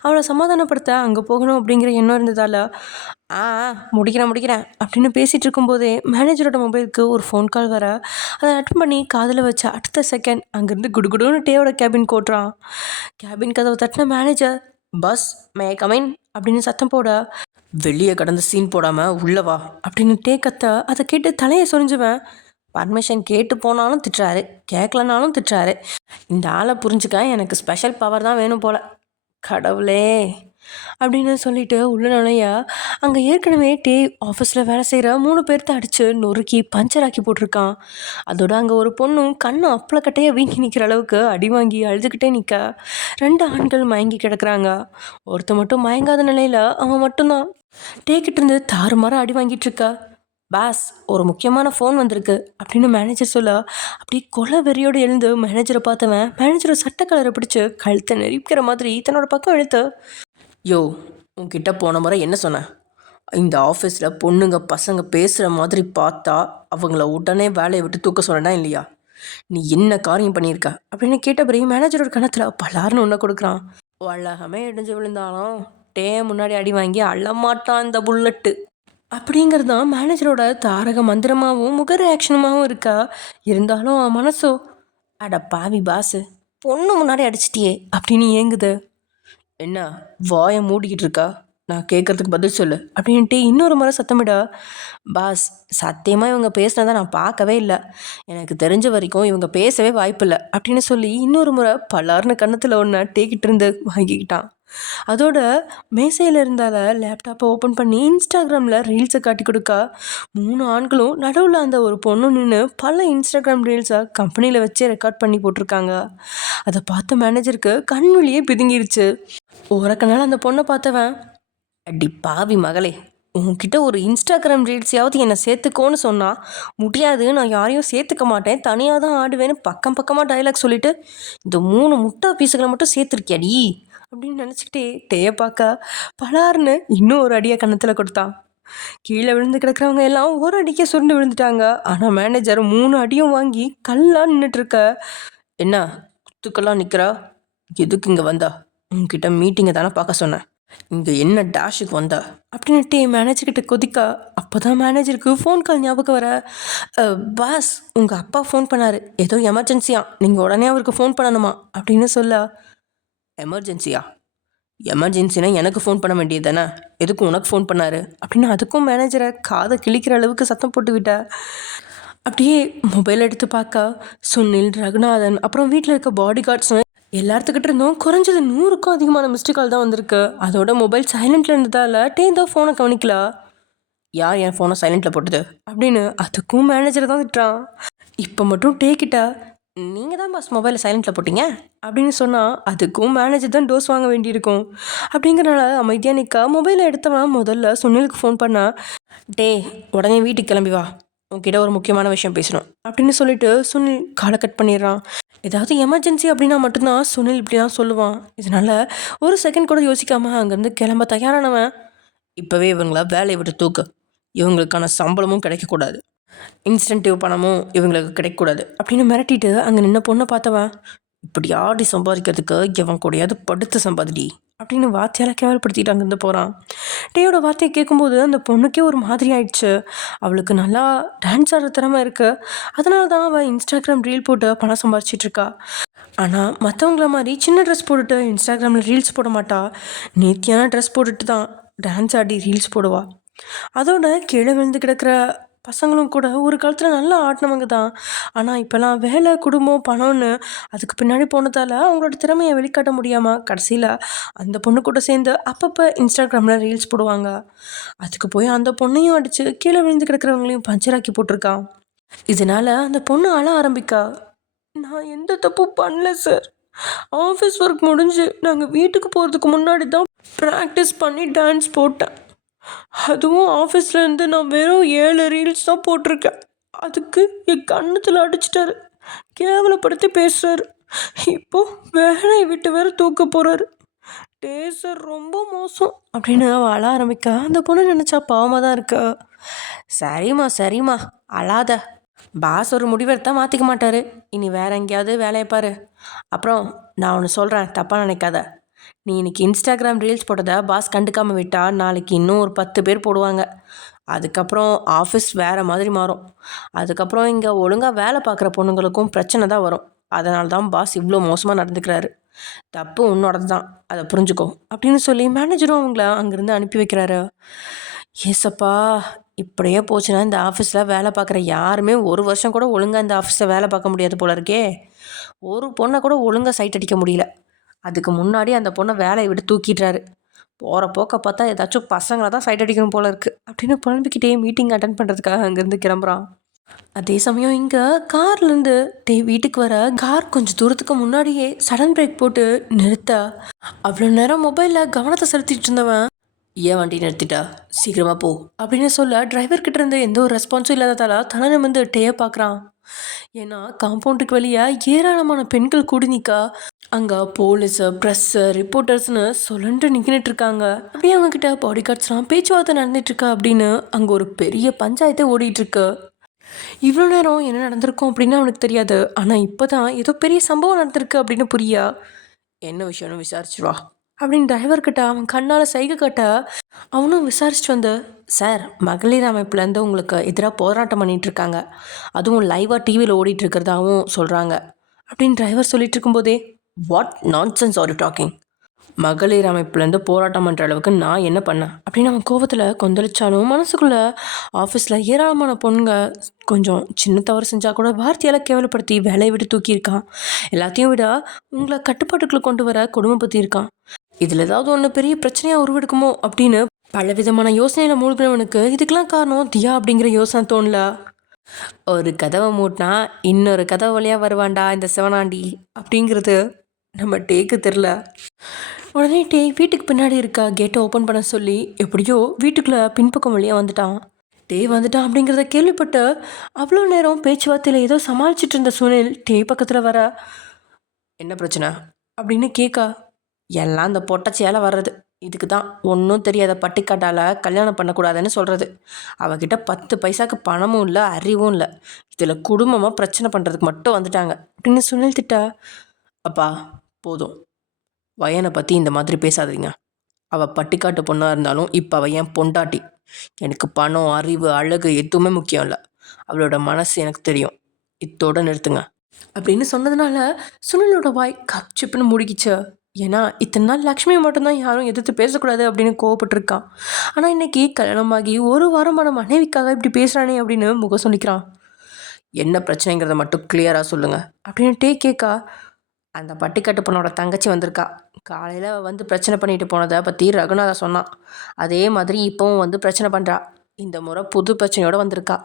அவளை சமாதானப்படுத்த அங்கே போகணும் அப்படிங்கிற எண்ணம் இருந்ததால் ஆ முடிக்கிறேன் அப்படின்னு பேசிகிட்டு இருக்கும்போதே மேனேஜரோட மொபைலுக்கு ஒரு ஃபோன் கால் வர, அதை அட்டன் பண்ணி காதில் வச்ச அடுத்த செகண்ட் அங்கேருந்து குடுகுடுன்னு டேவோட கேபின் ஓட்டுறான். கேபின் கதவை தட்டின மேனேஜர், பஸ் மே கமின் அப்படின்னு சத்தம் போட, வெளியே கடந்து சீன் போடாமல் உள்ளவா அப்படின்னு டே கத்த, அதை கேட்டு தலையை சொரிஞ்சுவேன். பர்மிஷன் கேட்டு போனாலும் திட்டுறாரு, கேட்கலனாலும் திட்டுறாரு. இந்த ஆளை புரிஞ்சுக்க எனக்கு ஸ்பெஷல் பவர் தான் வேணும் போல், கடவுளே அப்படின்னு சொல்லிட்டு உள்ள நுழைய, அங்கே ஏற்கனவே டே ஆஃபீஸில் வேலை செய்கிற 3 பேர்த்த அடித்து நொறுக்கி பஞ்சராக்கி போட்டிருக்கான். அதோட அங்கே ஒரு பொண்ணும் கண்ணு அப்பளக்கட்டையை வீங்கி நிற்கிற அளவுக்கு அடி வாங்கி அழுதுகிட்டே நிற்க, 2 ஆண்கள் மயங்கி கிடக்குறாங்க. ஒருத்த மட்டும் மயங்காத நிலையில் அவன் மட்டும்தான் டேக்கிட்டிருந்து தாறுமாற அடி வாங்கிட்டு இருக்கா. பாஸ் ஒரு முக்கியமான ஃபோன் வந்திருக்கு அப்படின்னு மேனேஜர் சொல்ல, அப்படியே கொலை வெறியோடு எழுந்து மேனேஜரை பார்த்தவன் மேனேஜரை சட்டை கலரை பிடிச்சி கழுத்தை நெரிக்கிற மாதிரி தன்னோட பக்கம் இழுத்து, யோ உன்கிட்ட போன முறை என்ன சொன்னேன், இந்த ஆஃபீஸில் பொண்ணுங்க பசங்க பேசுகிற மாதிரி பார்த்தா அவங்கள உடனே வேலையை விட்டு தூக்க சொன்னா இல்லையா, நீ என்ன காரியம் பண்ணியிருக்க அப்படின்னு கேட்ட பிறகு மேனேஜரோட கணத்தில் பலார்னு ஒன்றை கொடுக்குறான். உலகமே இடிஞ்சு விழுந்தாலும் டே முன்னாடி அடி வாங்கி அள்ளமாட்டான் இந்த புல்லட்டு அப்படிங்கிறது தான் மேனேஜரோட தாரக மந்திரமாகவும் முக ரியாக்ஷனுமாகவும் இருக்கா. இருந்தாலும் அவன் மனசோ, அட பாவி பாஸு பொண்ணு முன்னாடி அடிச்சிட்டியே அப்படின்னு ஏங்குது. என்ன வாயை மூடிக்கிட்டு இருக்கா, நான் கேட்குறதுக்கு பதில் சொல்லு அப்படின்ட்டு இன்னொரு முறை சத்தமிட, பாஸ் சத்தியமாக இவங்க பேசினதை நான் பார்க்கவே இல்லை, எனக்கு தெரிஞ்ச வரைக்கும் இவங்க பேசவே வாய்ப்பில்லை அப்படின்னு சொல்லி இன்னொரு முறை பல்லார்னு கன்னத்தில் ஒன்று டேக்கிட்டு இருந்து வாங்கிக்கிட்டான். அதோட மேசையில் இருந்தால லேப்டாப்பை ஓப்பன் பண்ணி இன்ஸ்டாகிராமில் ரீல்ஸை காட்டி கொடுக்க, 3 ஆண்களும் நடுவில் அந்த ஒரு பொண்ணு நின்று பல இன்ஸ்டாகிராம் ரீல்ஸை கம்பெனியில் வச்சே ரெக்கார்ட் பண்ணி போட்டிருக்காங்க. அதை பார்த்த மேனேஜருக்கு கண் வழியே பிதுங்கிருச்சு. ஓரக்கனால அந்த பொண்ணை பார்த்தவன், அடி பாவி மகளே, உன்கிட்ட ஒரு இன்ஸ்டாகிராம் ரீல்ஸையாவது என்னை சேர்த்துக்கோன்னு சொன்னால் முடியாது, நான் யாரையும் சேர்த்துக்க மாட்டேன், தனியாக தான் ஆடுவேன்னு பக்கம் பக்கமாக டைலாக் சொல்லிவிட்டு இந்த 3 முட்டா பீஸுகளை மட்டும் சேர்த்துருக்கியாடி அப்படின்னு நினச்சிக்கிட்டே டேயை பார்க்க பலார்னு இன்னும் ஒரு அடியை கன்னத்தில் கொடுத்தான். கீழே விழுந்து கிடக்கிறவங்க எல்லாம் ஒரு அடிக்க சுருண்டு விழுந்துட்டாங்க. ஆனால் மேனேஜர் 3 அடியும் வாங்கி கல்லாக நின்றுட்டுருக்க, என்ன குத்துக்கெல்லாம் நிற்கிறா, எதுக்கு இங்கே வந்தா, உங்ககிட்ட மீட்டிங்கை தானே பார்க்க சொன்னேன், இங்கே என்ன டேஷுக்கு வந்தா அப்படின்ட்டு மேனேஜர்கிட்ட கொதிக்க, அப்போ தான் மேனேஜருக்கு ஃபோன் கால் ஞாபகம் வர, பாஸ் உங்கள் அப்பா ஃபோன் பண்ணார், ஏதோ எமர்ஜென்சியா, நீங்கள் உடனே அவருக்கு ஃபோன் பண்ணணுமா அப்படின்னு சொல்ல, எமர்ஜென்சியா, எமர்ஜென்சினா எனக்கு ஃபோன் பண்ண வேண்டியது தானே, எதுக்கும் உனக்கு ஃபோன் பண்ணாரு அப்படின்னு அதுக்கும் மேனேஜரை காதை கிழிக்கிற அளவுக்கு சத்தம் போட்டு விட்ட. அப்படியே மொபைல் எடுத்து பார்க்க சுனில், ரகுநாதன், அப்புறம் வீட்டில் இருக்க பாடி கார்ட்ஸ்னு எல்லாத்துக்கிட்ட இருந்தும் குறைஞ்சது 100க்கும் அதிகமான மிஸ்டு கால் தான் வந்திருக்கு. அதோட மொபைல் சைலண்டில் இருந்ததால் டே தான் ஃபோனை கவனிக்கல. யார் என் ஃபோனை சைலண்டில் போட்டது அப்படின்னு அதுக்கும் மேனேஜரை தான் திட்டுறான். இப்போ மட்டும் டே கிட்ட, நீங்கள் தான் பாஸ் மொபைலை சைலண்டில் போட்டிங்க அப்படின்னு சொன்னால் அதுக்கும் மேனேஜர் தான் டோஸ் வாங்க வேண்டியிருக்கும். அப்படிங்கிறனால அமைதியாக நிற்க மொபைலை எடுத்தவன் முதல்ல சுனிலுக்கு ஃபோன் பண்ணா, டே உடனே வீட்டுக்கு கிளம்பி வா, உங்ககிட்ட ஒரு முக்கியமான விஷயம் பேசணும் அப்படின்னு சொல்லிட்டு சுனில் காலை கட் பண்ணிடுறான். ஏதாவது எமர்ஜென்சி அப்படின்னா மட்டும்தான் சுனில் இப்படி தான் சொல்லுவான். இதனால் ஒரு செகண்ட் கூட யோசிக்காமல் அங்கேருந்து கிளம்ப தயாரானவன், இப்போவே இவங்கள வேலையை விட்டு தூக்கு, இவங்களுக்கான சம்பளமும் கிடைக்கக்கூடாது, இன்சென்டிவ் பணமும் இவங்களுக்கு கிடைக்கக்கூடாது அப்படின்னு மிரட்டிட்டு அங்கே நின்ன பொண்ணை பார்த்தவன், இப்படி ஆடி சம்பாதிக்கிறதுக்கு இவன் கூடயாவது படுத்து சம்பாதிடி அப்படின்னு வார்த்தையால் கேவலப்படுத்திட்டு அங்கேருந்து போகிறான். டேயோட வார்த்தையை கேட்கும்போது அந்த பொண்ணுக்கே ஒரு மாதிரி ஆயிடுச்சு. அவளுக்கு நல்லா டான்ஸ் ஆடுற திறமை இருக்குது, அதனால தான் அவள் இன்ஸ்டாகிராம் ரீல் போட்டு பணம் சம்பாதிச்சிட்ருக்கா. ஆனால் மற்றவங்கள மாதிரி சின்ன ட்ரெஸ் போட்டுட்டு இன்ஸ்டாகிராமில் ரீல்ஸ் போட மாட்டா, நேர்த்தியான ட்ரெஸ் போட்டுட்டு தான் டான்ஸ் ஆடி ரீல்ஸ் போடுவா. அதோட கீழே விழுந்து கிடக்கிற பசங்களும் கூட ஒரு காலத்தில் நல்லா ஆடினவங்க தான். ஆனால் இப்போல்லாம் வேலை, குடும்பம், பணம்னு அதுக்கு பின்னாடி போனதால் அவங்களோட திறமையை வெளிக்காட்ட முடியாமல் கடைசியில் அந்த பொண்ணு கூட சேர்ந்து அப்பப்போ இன்ஸ்டாகிராமில் ரீல்ஸ் போடுவாங்க. அதுக்கு போய் அந்த பொண்ணையும் அடித்து கீழே விழுந்து கிடக்கிறவங்களையும் பஞ்சராக்கி போட்டிருக்கான். இதனால் அந்த பொண்ணு அழ ஆரம்பிக்கா. நான் எந்த தப்பும் பண்ணல சார். ஆஃபீஸ் ஒர்க் முடிஞ்சு நாங்கள் வீட்டுக்கு போகிறதுக்கு முன்னாடி தான் ப்ராக்டிஸ் பண்ணி டான்ஸ் போட்டேன். அதுவும் ஆஃபீஸ்லேருந்து நான் வெறும் 7 ரீல்ஸ் தான் போட்டிருக்கேன். அதுக்கு என் கண்ணத்தில் அடிச்சிட்டாரு, கேவலப்படுத்தி பேசுகிறாரு. இப்போது வேலையை விட்டு வேற தூக்க போகிறாரு. டே சார் ரொம்ப மோசம் அப்படின்னு அவள் அழ ஆரம்பிக்கா. அந்த பொண்ணு நினச்சா பாவமாக தான் இருக்கா. சரிம்மா அழாத. பாஸ் ஒரு முடிவெடுத்தா மாற்றிக்க மாட்டார். இனி வேற எங்கேயாவது வேலையை பாரு. அப்புறம் நான் ஒன்று சொல்கிறேன், தப்பாக நினைக்காத. நீ இன்னைக்கு இன்ஸ்டாகிராம் ரீல்ஸ் போட்டதை பாஸ் கண்டுக்காமல் விட்டால் நாளைக்கு இன்னும் ஒரு 10 பேர் போடுவாங்க. அதுக்கப்புறம் ஆஃபீஸ் வேறு மாதிரி மாறும். அதுக்கப்புறம் இங்கே ஒழுங்காக வேலை பார்க்குற பொண்ணுங்களுக்கும் பிரச்சனை தான் வரும். அதனால தான் பாஸ் இவ்வளோ மோசமாக நடந்துக்கிறாரு. தப்பு உன்னோடது தான், அதை புரிஞ்சுக்கோ அப்படின்னு சொல்லி மேனேஜரும் அவங்கள அங்கேருந்து அனுப்பி வைக்கிறாரு. ஏசப்பா, இப்படியே போச்சுன்னா இந்த ஆஃபீஸில் வேலை பார்க்குற யாருமே ஒரு வருஷம் கூட ஒழுங்காக இந்த ஆஃபீஸில் வேலை பார்க்க முடியாது போல இருக்கே. ஒரு பொண்ணை கூட ஒழுங்காக சைட் அடிக்க முடியல. அதுக்கு முன்னாடி அந்த பொண்ணை வேலையை விட்டு தூக்கிடுறாரு. போகிற போக்க பார்த்தா ஏதாச்சும் பசங்களை தான் சைட் அடிக்கணும் போல இருக்குது அப்படின்னு புலம்பிக்கிட்டே மீட்டிங் அட்டன் பண்ணுறதுக்காக அங்கேருந்து கிளம்புறான். அதே சமயம் இங்கே கார்லேருந்து வீட்டுக்கு வர கார் கொஞ்சம் தூரத்துக்கு முன்னாடியே சடன் பிரேக் போட்டு நிறுத்த அவ்வளோ நேரம் மொபைலில் கவனத்தை செலுத்திட்டு இருந்தவன், ஏன் வண்டி நிறுத்திட்டா, சீக்கிரமாக போ அப்படின்னு சொல்ல டிரைவர்கிட்ட இருந்து எந்த ஒரு ரெஸ்பான்ஸும் இல்லாததால தலை நிமிர்ந்து டேயை பார்க்குறான். ஏன்னா காம்பவுண்டுக்கு வெளியே ஏராளமான பெண்கள் கூடி நிற்கா. அங்கே போலீஸு, ப்ரெஸ்ஸு, ரிப்போர்ட்டர்ஸ்னு சொல்லிட்டு நிற்கிட்டு இருக்காங்க. அப்படியே அவங்கக்கிட்ட பாடி கார்ட்ஸ்லாம் பேச்சுவார்த்தை நடந்துட்டுருக்கா அப்படின்னு அங்கே ஒரு பெரிய பஞ்சாயத்தை ஓடிட்டுருக்கு. இவ்வளோ நேரம் என்ன நடந்திருக்கும் அப்படின்னு அவனுக்கு தெரியாது. ஆனால் இப்போ தான் ஏதோ பெரிய சம்பவம் நடந்திருக்கு அப்படின்னு புரியா. என்ன விஷயம்னு விசாரிச்சுருவா அப்படின்னு டிரைவர்கிட்ட அவன் கண்ணால் சைகை காட்ட அவனும் விசாரிச்சுட்டு வந்து, சார் மகளிர் அமைப்புலேருந்து உங்களுக்கு எதிராக போராட்டம் பண்ணிகிட்ருக்காங்க, அதுவும் லைவாக டிவியில் ஓடிட்டுருக்கிறதாவும் சொல்கிறாங்க அப்படின்னு டிரைவர் சொல்லிட்டு இருக்கும்போதே, what nonsense are you talking? மகளிர் அமைப்புலேருந்து போராட்டம் பண்ணுற அளவுக்கு நான் என்ன பண்ணேன் அப்படின்னு அவன் கோவத்தில் கொந்தளிச்சாலும் மனசுக்குள்ளே ஆஃபீஸில் ஏராளமான பொண்ணுங்க கொஞ்சம் சின்ன தவறு செஞ்சால் கூட வார்த்தையால் கேவலப்படுத்தி வேலையை விட்டு தூக்கியிருக்கான். எல்லாத்தையும் விட உங்களை கட்டுப்பாட்டுக்குள்ளே கொண்டு வர கொடுமைப்படுத்தியிருக்கான். இதில் ஏதாவது ஒன்று பெரிய பிரச்சனையாக உருவெடுக்குமோ அப்படின்னு பல விதமான யோசனையில் மூழ்கினவனுக்கு இதுக்கெல்லாம் காரணம் தியா அப்படிங்கிற யோசனை தோணல. ஒரு கதவை மூட்டினா இன்னொரு கதவை வழியாக வருவான்டா இந்த சிவனாண்டி அப்படிங்கிறது நம்ம டேக்கு தெரில. உடனே டே வீட்டுக்கு பின்னாடி இருக்கா கேட்டை ஓப்பன் பண்ண சொல்லி எப்படியோ வீட்டுக்குள்ளே பின்பக்கம் வழியாக வந்துட்டான். டே வந்துட்டான் அப்படிங்கிறத கேள்விப்பட்டு அவ்வளோ நேரம் பேச்சுவார்த்தையில் ஏதோ சமாளிச்சுட்டு இருந்த சுனில் டே பக்கத்தில் வர, என்ன பிரச்சனை அப்படின்னு கேட்கா. எல்லாம் இந்த பொட்டச்சியால் வர்றது, இதுக்கு தான் ஒன்றும் தெரியாத பட்டிக்காட்டால் கல்யாணம் பண்ணக்கூடாதுன்னு சொல்கிறது. அவகிட்ட 10 பைசாவுக்கு பணமும் இல்லை, அறிவும் இல்லை. இதில் குடும்பமாக பிரச்சனை பண்ணுறதுக்கு மட்டும் வந்துட்டாங்க அப்படின்னு சுனில் திட்டா. அப்பா போதும், வயனை பற்றி இந்த மாதிரி பேசாதீங்க. அவள் பட்டிக்காட்டு பொண்ணாக இருந்தாலும் இப்போ அவள் என் பொண்டாட்டி. எனக்கு பணம், அறிவு, அழகு எதுவுமே முக்கியம் இல்லை. அவளோட மனசு எனக்கு தெரியும். இத்தோடு நிறுத்துங்க அப்படின்னு சொன்னதுனால சுனிலோட வாய் கப் சிப்புன்னு முடிக்கிச்சு. ஏன்னா இத்தனை நாள் லக்ஷ்மியை மட்டும்தான் யாரும் எதிர்த்து பேசக்கூடாது அப்படின்னு கோவப்பட்டிருக்கான். ஆனால் இன்றைக்கி கல்யாணமாகி ஒரு வாரமான மனைவிக்காக இப்படி பேசுகிறானே அப்படின்னு முகம் சொல்லிக்கிறான். என்ன பிரச்சனைங்கிறத மட்டும் கிளியராக சொல்லுங்கள் அப்படின்னு டே கேட்கா. அந்த பட்டிக்காட்டு பொண்ணோட தங்கச்சி வந்திருக்கா. காலையில் வந்து பிரச்சனை பண்ணிட்டு போனதை பற்றி ரகுநாதா சொன்னான். அதே மாதிரி இப்போவும் வந்து பிரச்சனை பண்ணுறா. இந்த முறை புது பிரச்சனையோடு வந்திருக்கா.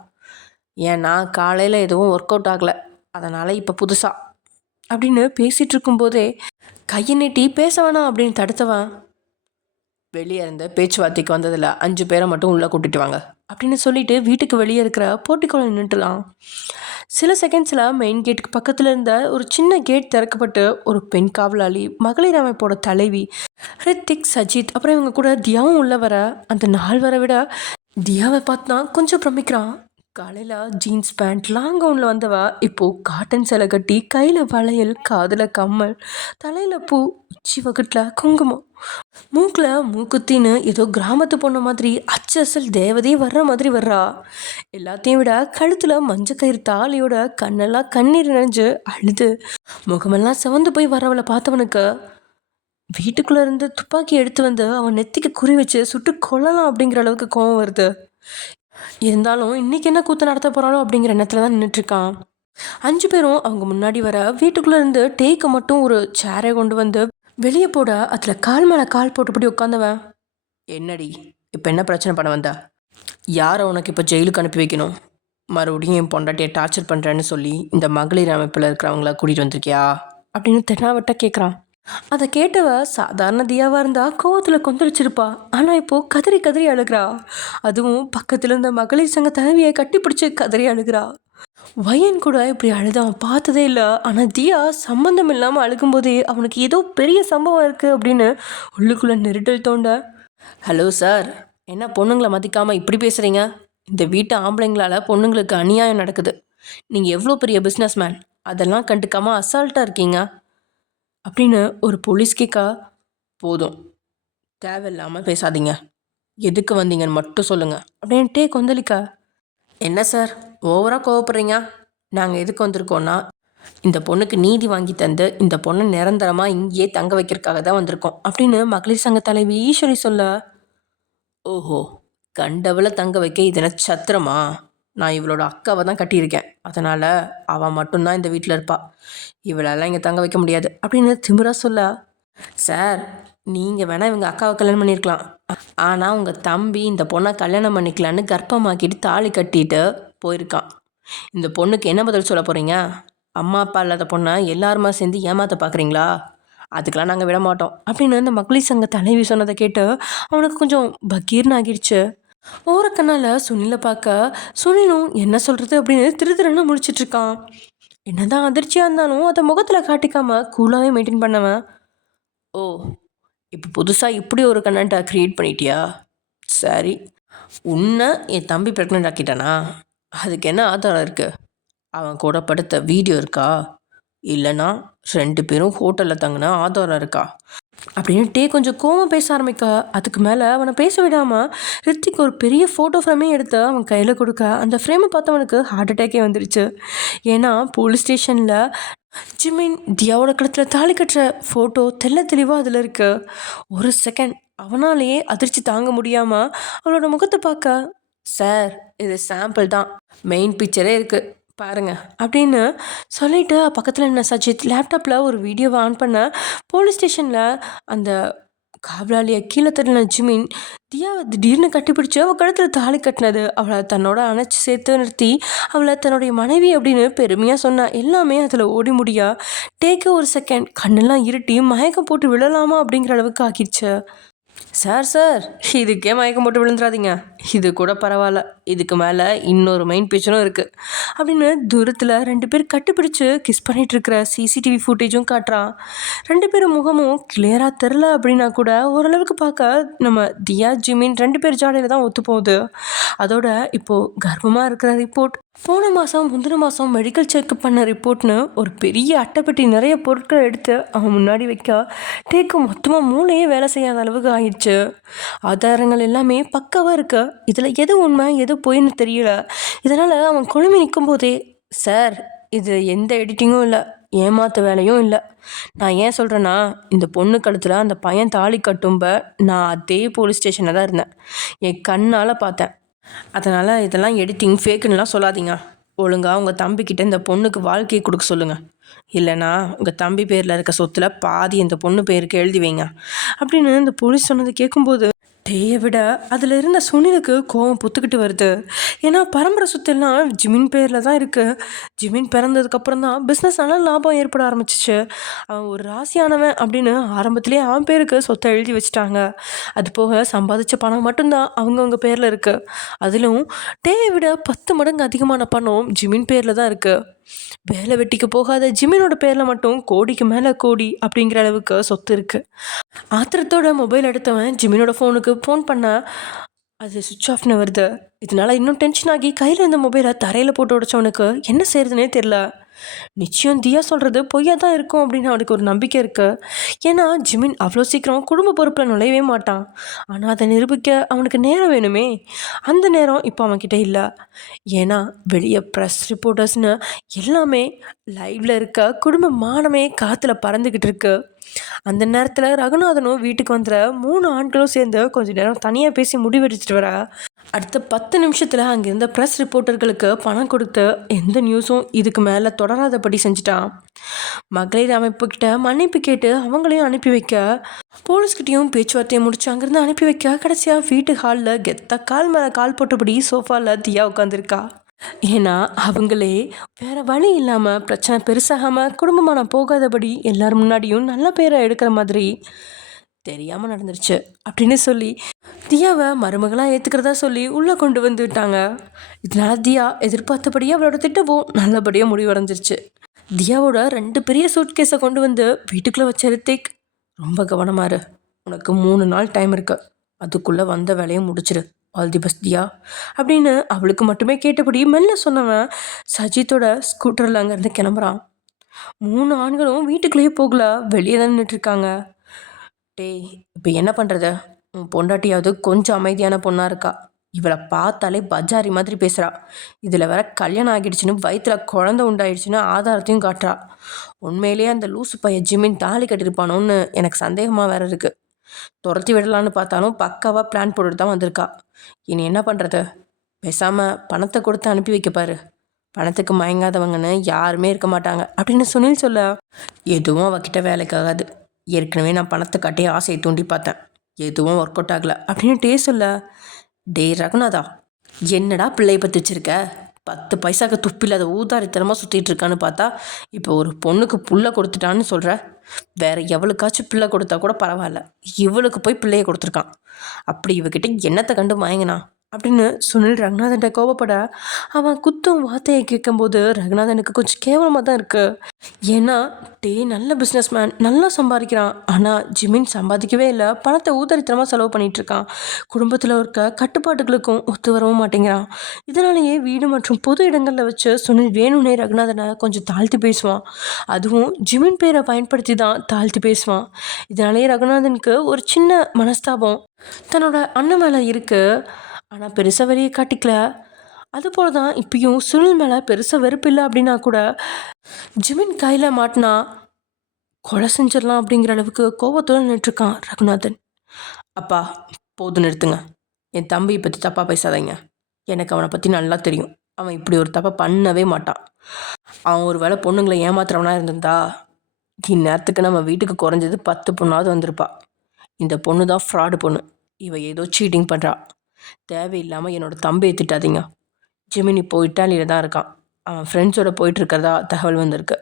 ஏன்னா காலையில் எதுவும் ஒர்க் அவுட் ஆகலை, அதனால் இப்போ புதுசா அப்படின்னு பேசிகிட்டு இருக்கும்போதே கையை நீட்டி பேச வேணாம் அப்படின்னு தடுத்தவன், வெளியே இருந்த பேச்சுவார்த்தைக்கு வந்ததில் 5 பேரை மட்டும் உள்ளே கூட்டிட்டு வாங்க அப்படின்னு சொல்லிட்டு வீட்டுக்கு வெளியே இருக்கிற போர்ட்டிக்கோல நின்றுட்டுலாம். சில செகண்ட்ஸில் மெயின் கேட்டுக்கு பக்கத்தில் இருந்த ஒரு சின்ன கேட் திறக்கப்பட்டு ஒரு பெண் காவலாளி, மகளிர் அமைப்போட தலைவி ரித்திக், சஜித், அப்புறம் இவங்க கூட தியாவும் உள்ள வர அந்த 4 வரை விட தியாவை பார்த்தா கொஞ்சம் பிரமிக்கிறான். காலையில் ஜீன்ஸ் பேண்ட் லாங் கவுனில் வந்தவ இப்போது காட்டன் சேலை கட்டி கையில் வளையல், காதில் கம்மல், தலையில் பூ, உச்சி வகுட்டில் குங்குமம், மூக்கில் மூக்குத்தின்னு ஏதோ கிராமத்து பொண்ணு மாதிரி அச்சல் தேவதையே வர்ற மாதிரி வர்றா. எல்லாத்தையும் விட கழுத்தில் மஞ்சள் கயிறு தாலியோட கண்ணெல்லாம் கண்ணீர் நினைஞ்சு அழுது முகமெல்லாம் சிவந்து போய் வரவளை பார்த்தவனுக்கு வீட்டுக்குள்ளே இருந்து துப்பாக்கி எடுத்து வந்து அவன் நெத்திக்கு குறி வச்சு சுட்டு கொல்லலாம் அப்படிங்கிற அளவுக்கு கோவம் வருது. இருந்தாலும் இன்றைக்கி என்ன கூத்து நடத்த போகிறாளோ அப்படிங்கிற எண்ணத்தில் தான் நின்றுட்டுருக்கான். 5 பேரும் அவங்க முன்னாடி வர வீட்டுக்குள்ளே இருந்து டேக்கு மட்டும் ஒரு சேரை கொண்டு வந்து வெளியே போட அதில் கால் மேலே கால் போட்டுப்படி உட்காந்தவன், என்னடி இப்போ என்ன பிரச்சனை பண்ண வந்தா? யாரை உனக்கு இப்போ ஜெயிலுக்கு அனுப்பி வைக்கணும்? மறுபடியும் என் பொண்டாட்டியை டார்ச்சர் பண்ணுறேன்னு சொல்லி இந்த மகளிர் அமைப்பில் இருக்கிறவங்கள கூட்டிகிட்டு வந்திருக்கியா அப்படின்னு தென்னாவட்ட கேட்குறான். அதை கேட்டவ சாதாரண தியாவாக இருந்தால் கோவத்தில் கொந்தளிச்சிருப்பா. ஆனால் இப்போது கதறி கதறி அழுகிறா. அதுவும் பக்கத்தில் இருந்த மகளிர் சங்க தலைவியை கட்டி பிடிச்சி கதறி அழுகிறா. வயன் கூட இப்படி அழுத அவன் பார்த்ததே இல்லை. ஆனால் தியா சம்மந்தம் இல்லாமல் அழுகும்போதே அவனுக்கு ஏதோ பெரிய சம்பவம் இருக்குது அப்படின்னு உள்ளுக்குள்ளே நெருடல் தோண்ட, ஹலோ சார், என்ன பொண்ணுங்களை மதிக்காமல் இப்படி பேசுகிறீங்க? இந்த வீட்டு ஆம்பளைங்களால் பொண்ணுங்களுக்கு அநியாயம் நடக்குது. நீங்கள் எவ்வளோ பெரிய பிஸ்னஸ் மேன், அதெல்லாம் கண்டுக்காமல் அசால்ட்டாக இருக்கீங்க அப்படின்னு ஒரு போலீஸ் கேட்கா. போதும், தேவையில்லாமல் பேசாதீங்க, எதுக்கு வந்தீங்கன்னு மட்டும் சொல்லுங்கள் அப்படின்ட்டே கொந்தளிக்கா. என்ன சார் ஓவராக கோவப்படுறீங்க? நாங்கள் எதுக்கு வந்திருக்கோன்னா இந்த பொண்ணுக்கு நீதி வாங்கி தந்து இந்த பொண்ணை நிரந்தரமாக இங்கேயே தங்க வைக்கிறதுக்காக தான் வந்திருக்கோம் அப்படின்னு மகளிர் சங்க தலைவி ஈஸ்வரி சொல்ல, ஓஹோ, கண்டவளை தங்க வைக்க இதனை சத்திரமா? நான் இவளோட அக்காவை தான் கட்டியிருக்கேன், அதனால் அவள் மட்டும்தான் இந்த வீட்டில் இருப்பாள், இவளெல்லாம் இங்கே தங்க வைக்க முடியாது அப்படின்னு திமிரா சொல்ல, சார் நீங்கள் வேணால் இவங்க அக்காவை கல்யாணம் பண்ணியிருக்கலாம், ஆனால் உங்கள் தம்பி இந்த பொண்ணை கல்யாணம் பண்ணிக்கலான்னு கர்ப்பமாக்கிட்டு தாலி கட்டிட்டு போயிருக்கான். இந்த பொண்ணுக்கு என்ன பதில் சொல்ல போகிறீங்க? அம்மா அப்பா இல்லாத பொண்ணை எல்லாருமா சேர்ந்து ஏமாற்ற பார்க்குறீங்களா? அதுக்கெலாம் நாங்கள் விட மாட்டோம் அப்படின்னு அந்த மகளிர் சங்க தலைவி சொன்னதை கேட்டு அவனுக்கு கொஞ்சம் பக்கீர்னு ஆகிடுச்சு. ஓரக்கண்ணால் சுனிலை பார்க்க சுனிலும் என்ன சொல்கிறது அப்படின்னு திருன்னு முழிச்சிட்ருக்கான். என்னதான் அதிர்ச்சியாக இருந்தாலும் அதை முகத்தில் காட்டிக்காமல் கூலாகவே மெயின்டைன் பண்ணவன், ஓ, இப்போ புதுசாக இப்படி ஒரு கண்டென்ட்டை க்ரியேட் பண்ணிட்டியா? சரி, உன்னை என் தம்பி ப்ரெக்னென்ட் ஆக்கிட்டானா? அதுக்கு என்ன ஆதாரம் இருக்குது? அவன் கூட படுத்த வீடியோ இருக்கா? இல்லைனா 2 பேரும் ஹோட்டலில் தங்கின ஆதாரம் இருக்கா அப்படின்ட்டே கொஞ்சம் கோவம் பேச ஆரம்பிக்க, அதுக்கு மேலே அவனை பேச விடாமல் ரித்திக் ஒரு பெரிய ஃபோட்டோ ஃப்ரேமே எடுத்து அவன் கையில் கொடுக்க அந்த ஃப்ரேமை பார்த்தவனுக்கு ஹார்ட் அட்டாக்கே வந்துடுச்சு. ஏன்னா போலீஸ் ஸ்டேஷனில் ஜிமின் தியாவோட கழுத்தில் தாலி கட்டுற ஃபோட்டோ தெல்ல தெளிவாக அதில் இருக்கு. ஒரு செகண்ட் அவனாலேயே அதிர்ச்சி தாங்க முடியாமல் அவளோட முகத்தை பார்க்க, சார் இது சாம்பிள் தான், மெயின் பிக்சரே இருக்குது பாருங்க அப்படின்னு சொல்லிட்டு பக்கத்தில் என்ன சஜித் லேப்டாப்பில் ஒரு வீடியோவை ஆன் பண்ண, போலீஸ் ஸ்டேஷனில் அந்த காவலாளியை கீழே தட்டின ஜிமின் தியாவை திடீர்னு கட்டிப்பிடிச்சு அவள் கழுத்தில் தாலி கட்டினது, அவளை தன்னோட அணைச்சி சேர்த்து நிறுத்தி அவளை தன்னுடைய மனைவி அப்படின்னு பெருமையாக சொன்ன எல்லாமே அதில் ஓடி முடியா டேக்க ஒரு செகண்ட் கண்ணெல்லாம் இருட்டி மயக்கம் போட்டு விழலாமா அப்படிங்கிற அளவுக்கு ஆகிடுச்சு. சார் இதுக்கே மயக்கம் போட்டு விழுந்துடாதீங்க, இது கூட பரவாயில்ல, இதுக்கு மேலே இன்னொரு மெயின் பிக்சரும் இருக்குது அப்படின்னு தூரத்தில் 2 பேர் கட்டிப்பிடிச்சு கிஸ் பண்ணிகிட்ருக்கிற சிசிடிவி ஃபுட்டேஜும் காட்டுறான். 2 பேரும் முகமும் கிளியராக தெரில அப்படின்னா கூட ஓரளவுக்கு பார்க்க நம்ம தியா ஜிமின் 2 பேர் ஜாடையில் தான் ஒத்து போகுது. அதோட இப்போது கர்ப்பமாக இருக்கிற ரிப்போர்ட் போன மாதம் முந்தின மாதம் மெடிக்கல் செக்அப் பண்ண ரிப்போர்ட்னு ஒரு பெரிய அட்டைப்பெட்டி நிறைய பொருட்களை எடுத்து அவன் முன்னாடி வைக்க டேக்கு மொத்தமாக மூளையே வேலை செய்யாத அளவுக்கு ஆயிடுச்சு. ஆதாரங்கள் எல்லாமே பக்காவாக இருக்கு, இதில் எது உண்மை எது பொய்ன்னு தெரியல. இதனால் அவன் குழம்பி நிற்கும் போதே, சார் இது எந்த எடிட்டிங்கும் இல்லை, ஏமாத்த வேலையும் இல்லை. நான் ஏன் சொல்கிறேன்னா இந்த பொண்ணு கழுத்தில் அந்த பையன் தாலி கட்டும்ப நான் அதே போலீஸ் ஸ்டேஷனில் தான் இருந்தேன், என் கண்ணால் பார்த்தேன். அதனால் இதெல்லாம் எடிட்டிங் ஃபேக்குன்னெலாம் சொல்லாதீங்க, ஒழுங்காக உங்கள் தம்பிக்கிட்ட இந்த பொண்ணுக்கு வாழ்க்கையை கொடுக்க சொல்லுங்கள், இல்லைனா உங்கள் தம்பி பேரில் இருக்க சொத்தில் பாதி இந்த பொண்ணு பேருக்கு எழுதி வைங்க அப்படின்னு இந்த போலீஸ் சொன்னதை கேட்கும்போது டேயை விட அதில் இருந்த சுனிலுக்கு கோவம் புத்துக்கிட்டு வருது. ஏன்னா பரம்பரை சொத்தெல்லாம் ஜிமின் பேரில் தான் இருக்குது. ஜிமின் பிறந்ததுக்கப்புறம் தான் பிஸ்னஸ் நல்லா லாபம் ஏற்பட ஆரம்பிச்சிச்சு. அவன் ஒரு ராசியானவன் அப்படின்னு ஆரம்பத்திலே அவன் பேருக்கு சொத்தை எழுதி வச்சுட்டாங்க. அது போக சம்பாதிச்ச பணம் மட்டும்தான் அவங்கவுங்க பேரில் இருக்குது. அதிலும் டேயை விட 10 மடங்கு அதிகமான பணம் ஜிமின் பேரில் தான் இருக்குது. வேலை வெட்டிக்கு போகாத ஜிமினோட பேரில் மட்டும் கோடிக்கு மேலே கோடி அப்படிங்கிற அளவுக்கு சொத்து இருக்குது. ஆத்திரத்தோட மொபைல் எடுத்தவன் ஜிமினோட ஃபோனுக்கு ஃபோன் பண்ண அது சுவிட்ச் ஆஃப்னு வருது. இதனால் இன்னும் டென்ஷன் ஆகி கையில் இருந்த மொபைலை தரையில் போட்டு உடைச்சவனுக்கு என்ன செய்யறதுனே தெரில. நிச்சயம் தியா சொல்கிறது பொய்யா தான் இருக்கும் அப்படின்னு அவனுக்கு ஒரு நம்பிக்கை இருக்குது. ஏன்னா ஜிமின் அவ்வளோ சீக்கிரம் குடும்ப பொறுப்பில் நுழையவே மாட்டான். ஆனால் அதை நிரூபிக்க அவனுக்கு நேரம் வேணுமே. அந்த நேரம் இப்போ அவன்கிட்ட இல்லை. ஏன்னா வெளியே ப்ரெஸ் ரிப்போர்ட்டர்ஸ்னு எல்லாமே லைவில் இருக்க குடும்ப மானமே காற்றுல பறந்துக்கிட்டு இருக்கு. அந்த நேரத்தில் ரகுநாதனும் வீட்டுக்கு வந்துற 3 ஆண்களும் சேர்ந்து கொஞ்சம் நேரம் தனியாக பேசி முடிவெடுத்துட்டு வர அடுத்த 10 நிமிஷத்தில் அங்கே இருந்த ப்ரெஸ் ரிப்போர்ட்டர்களுக்கு பணம் கொடுத்து எந்த நியூஸும் இதுக்கு மேலே தொடராதபடி செஞ்சுட்டான். மகளிர் அமைப்புக்கிட்ட மன்னிப்பு கேட்டு அவங்களையும் அனுப்பி வைக்க, போலீஸ்கிட்டையும் பேச்சுவார்த்தையை முடிச்சு அங்கேருந்து அனுப்பி வைக்க, கடைசியாக வீட்டு ஹாலில் கெத்த கால் மேலே கால் போட்டபடி சோஃபாவில் தியா உட்காந்துருக்கா. ஏன்னா அவங்களே வேற வழி இல்லாமல் பிரச்சனை பெருசாகாமல் குடும்பமான போகாதபடி எல்லாரும் முன்னாடியும் நல்ல பேரை எடுக்கிற மாதிரி தெரியாமல் நடந்துருச்சு அப்படின்னு சொல்லி தியாவை மருமகளாக ஏற்றுக்கிறதா சொல்லி உள்ளே கொண்டு வந்துட்டாங்க. இதனால தியா எதிர்பார்த்தபடியே அவளோட திட்டமும் நல்லபடியாக முடிவடைஞ்சிருச்சு. தியாவோட 2 பெரிய சூட்கேஸை கொண்டு வந்து வீட்டுக்குள்ளே வச்ச ரித்திக், ரொம்ப கவனமாரு, உனக்கு 3 நாள் டைம் இருக்கு, அதுக்குள்ளே வந்த வேலையை முடிச்சிரு, ஆல் தி பெஸ்ட் தியா அப்படின்னு அவளுக்கு மட்டுமே கேட்டபடி மெல்ல சொன்னவன் சஜித்தோட ஸ்கூட்டரில் அங்கேருந்து கிளம்புறான். 3 ஆண்களும் வீட்டுக்குள்ளேயே போகல, வெளியே தான் நின்றுட்டுருக்காங்க. டேய், இப்போ என்ன பண்ணுறது? உன் பொண்டாட்டியாவது கொஞ்சம் அமைதியான பொண்ணாக இருக்கா, இவளை பார்த்தாலே பஜாரி மாதிரி பேசுகிறா, இதில் வேற கல்யாணம் ஆகிடுச்சுன்னு வயிற்றில் குழந்தை உண்டாயிடுச்சுன்னு ஆதாரத்தையும் காட்டுறா. உண்மையிலேயே அந்த லூசு பையன் ஜிமின் தாலி கட்டியிருப்பானோன்னு எனக்கு சந்தேகமாக வேற இருக்குது. துரத்தி விடலான்னு பார்த்தாலும் பக்காவாக பிளான் போட்டுட்டு தான் வந்திருக்கா. இனி என்ன பண்ணுறது? பேசாமல் பணத்தை கொடுத்து அனுப்பி வைக்கப்பாரு, பணத்துக்கு மயங்காதவங்கன்னு யாருமே இருக்க மாட்டாங்க அப்படின்னு சுனில் சொல்ல, எதுவும் அவகிட்ட வேலைக்காகாது, ஏற்கனவே நான் பணத்தை கட்டி ஆசையை தூண்டி பார்த்தேன், எதுவும் ஒர்க் அவுட் ஆகலை அப்படின்னு சொல்ல, டே ரகுநாதா, என்னடா பிள்ளையை பற்றி வச்சிருக்க, 10 பைசாக்கு துப்பில்லாத ஊதாரித்தனமாக சுற்றிட்டு இருக்கான்னு பார்த்தா இப்போ ஒரு பொண்ணுக்கு புள்ள கொடுத்துட்டான்னு சொல்கிற. வேற எவளுக்காச்சும் பிள்ளை கொடுத்தா கூட பரவாயில்ல, இவளுக்கு போய் பிள்ளையை கொடுத்துருக்கான், அப்படி இவகிட்ட என்னத்தை கண்டு மயங்கினா அப்படின்னு சுனில் ரகுநாதன்கிட்ட கோபப்பட, அவன் குத்தும் வார்த்தையை கேட்கும்போது ரகுநாதனுக்கு கொஞ்சம் கேவலமாக தான் இருக்குது. ஏன்னா டே நல்ல பிஸ்னஸ் மேன், நல்லா சம்பாதிக்கிறான், ஆனால் ஜிமின் சம்பாதிக்கவே இல்லை, பணத்தை ஊதரித்தனமாக செலவு பண்ணிகிட்ருக்கான், குடும்பத்தில் இருக்க கட்டுப்பாட்டுகளுக்கும் ஒத்து வரவும் மாட்டேங்கிறான். இதனாலேயே வீடு மற்றும் பொது இடங்களில் வச்சு சுனில் வேணும்னே ரகுநாதனை கொஞ்சம் தாழ்த்தி பேசுவான், அதுவும் ஜிமின் பேரை பயன்படுத்தி தான் தாழ்த்தி பேசுவான். இதனாலேயே ரகுநாதனுக்கு ஒரு சின்ன மனஸ்தாபம் தன்னோட அண்ணன் மேலே இருக்குது, ஆனால் பெருசாக வெளியே காட்டிக்கல. அதுபோல தான் இப்பயும் சுனில் மேலே பெருசாக வெறுப்பு இல்லை அப்படின்னா கூட ஜிமின் கையில் மாட்டினா கொலை செஞ்சிடலாம் அப்படிங்கிற அளவுக்கு கோபத்தோடு நின்றுட்டுருக்கான் ரகுநாதன். அப்பா போதும் நிறுத்துங்க, என் தம்பியை பற்றி தப்பாக பேசாதீங்க, எனக்கு அவனை பற்றி நல்லா தெரியும், அவன் இப்படி ஒரு தப்பை பண்ணவே மாட்டான். அவன் ஒரு வேளை பொண்ணுங்களை ஏமாத்துறவனா இருந்திருந்தா இந்நேரத்துக்கு நம்ம வீட்டுக்கு குறைஞ்சது 10 பொண்ணாவது வந்திருப்பா. இந்த பொண்ணு தான் ஃப்ராடு பொண்ணு, இவ ஏதோ சீட்டிங் பண்ணுறா, தேவையில்லாமல் என்னோடய தம்பியை திட்டாதீங்க. ஜிமின் இப்போது இட்டாலியில் தான் இருக்கான், அவன் ஃப்ரெண்ட்ஸோடு போயிட்டுருக்கிறதா தகவல் வந்திருக்கு.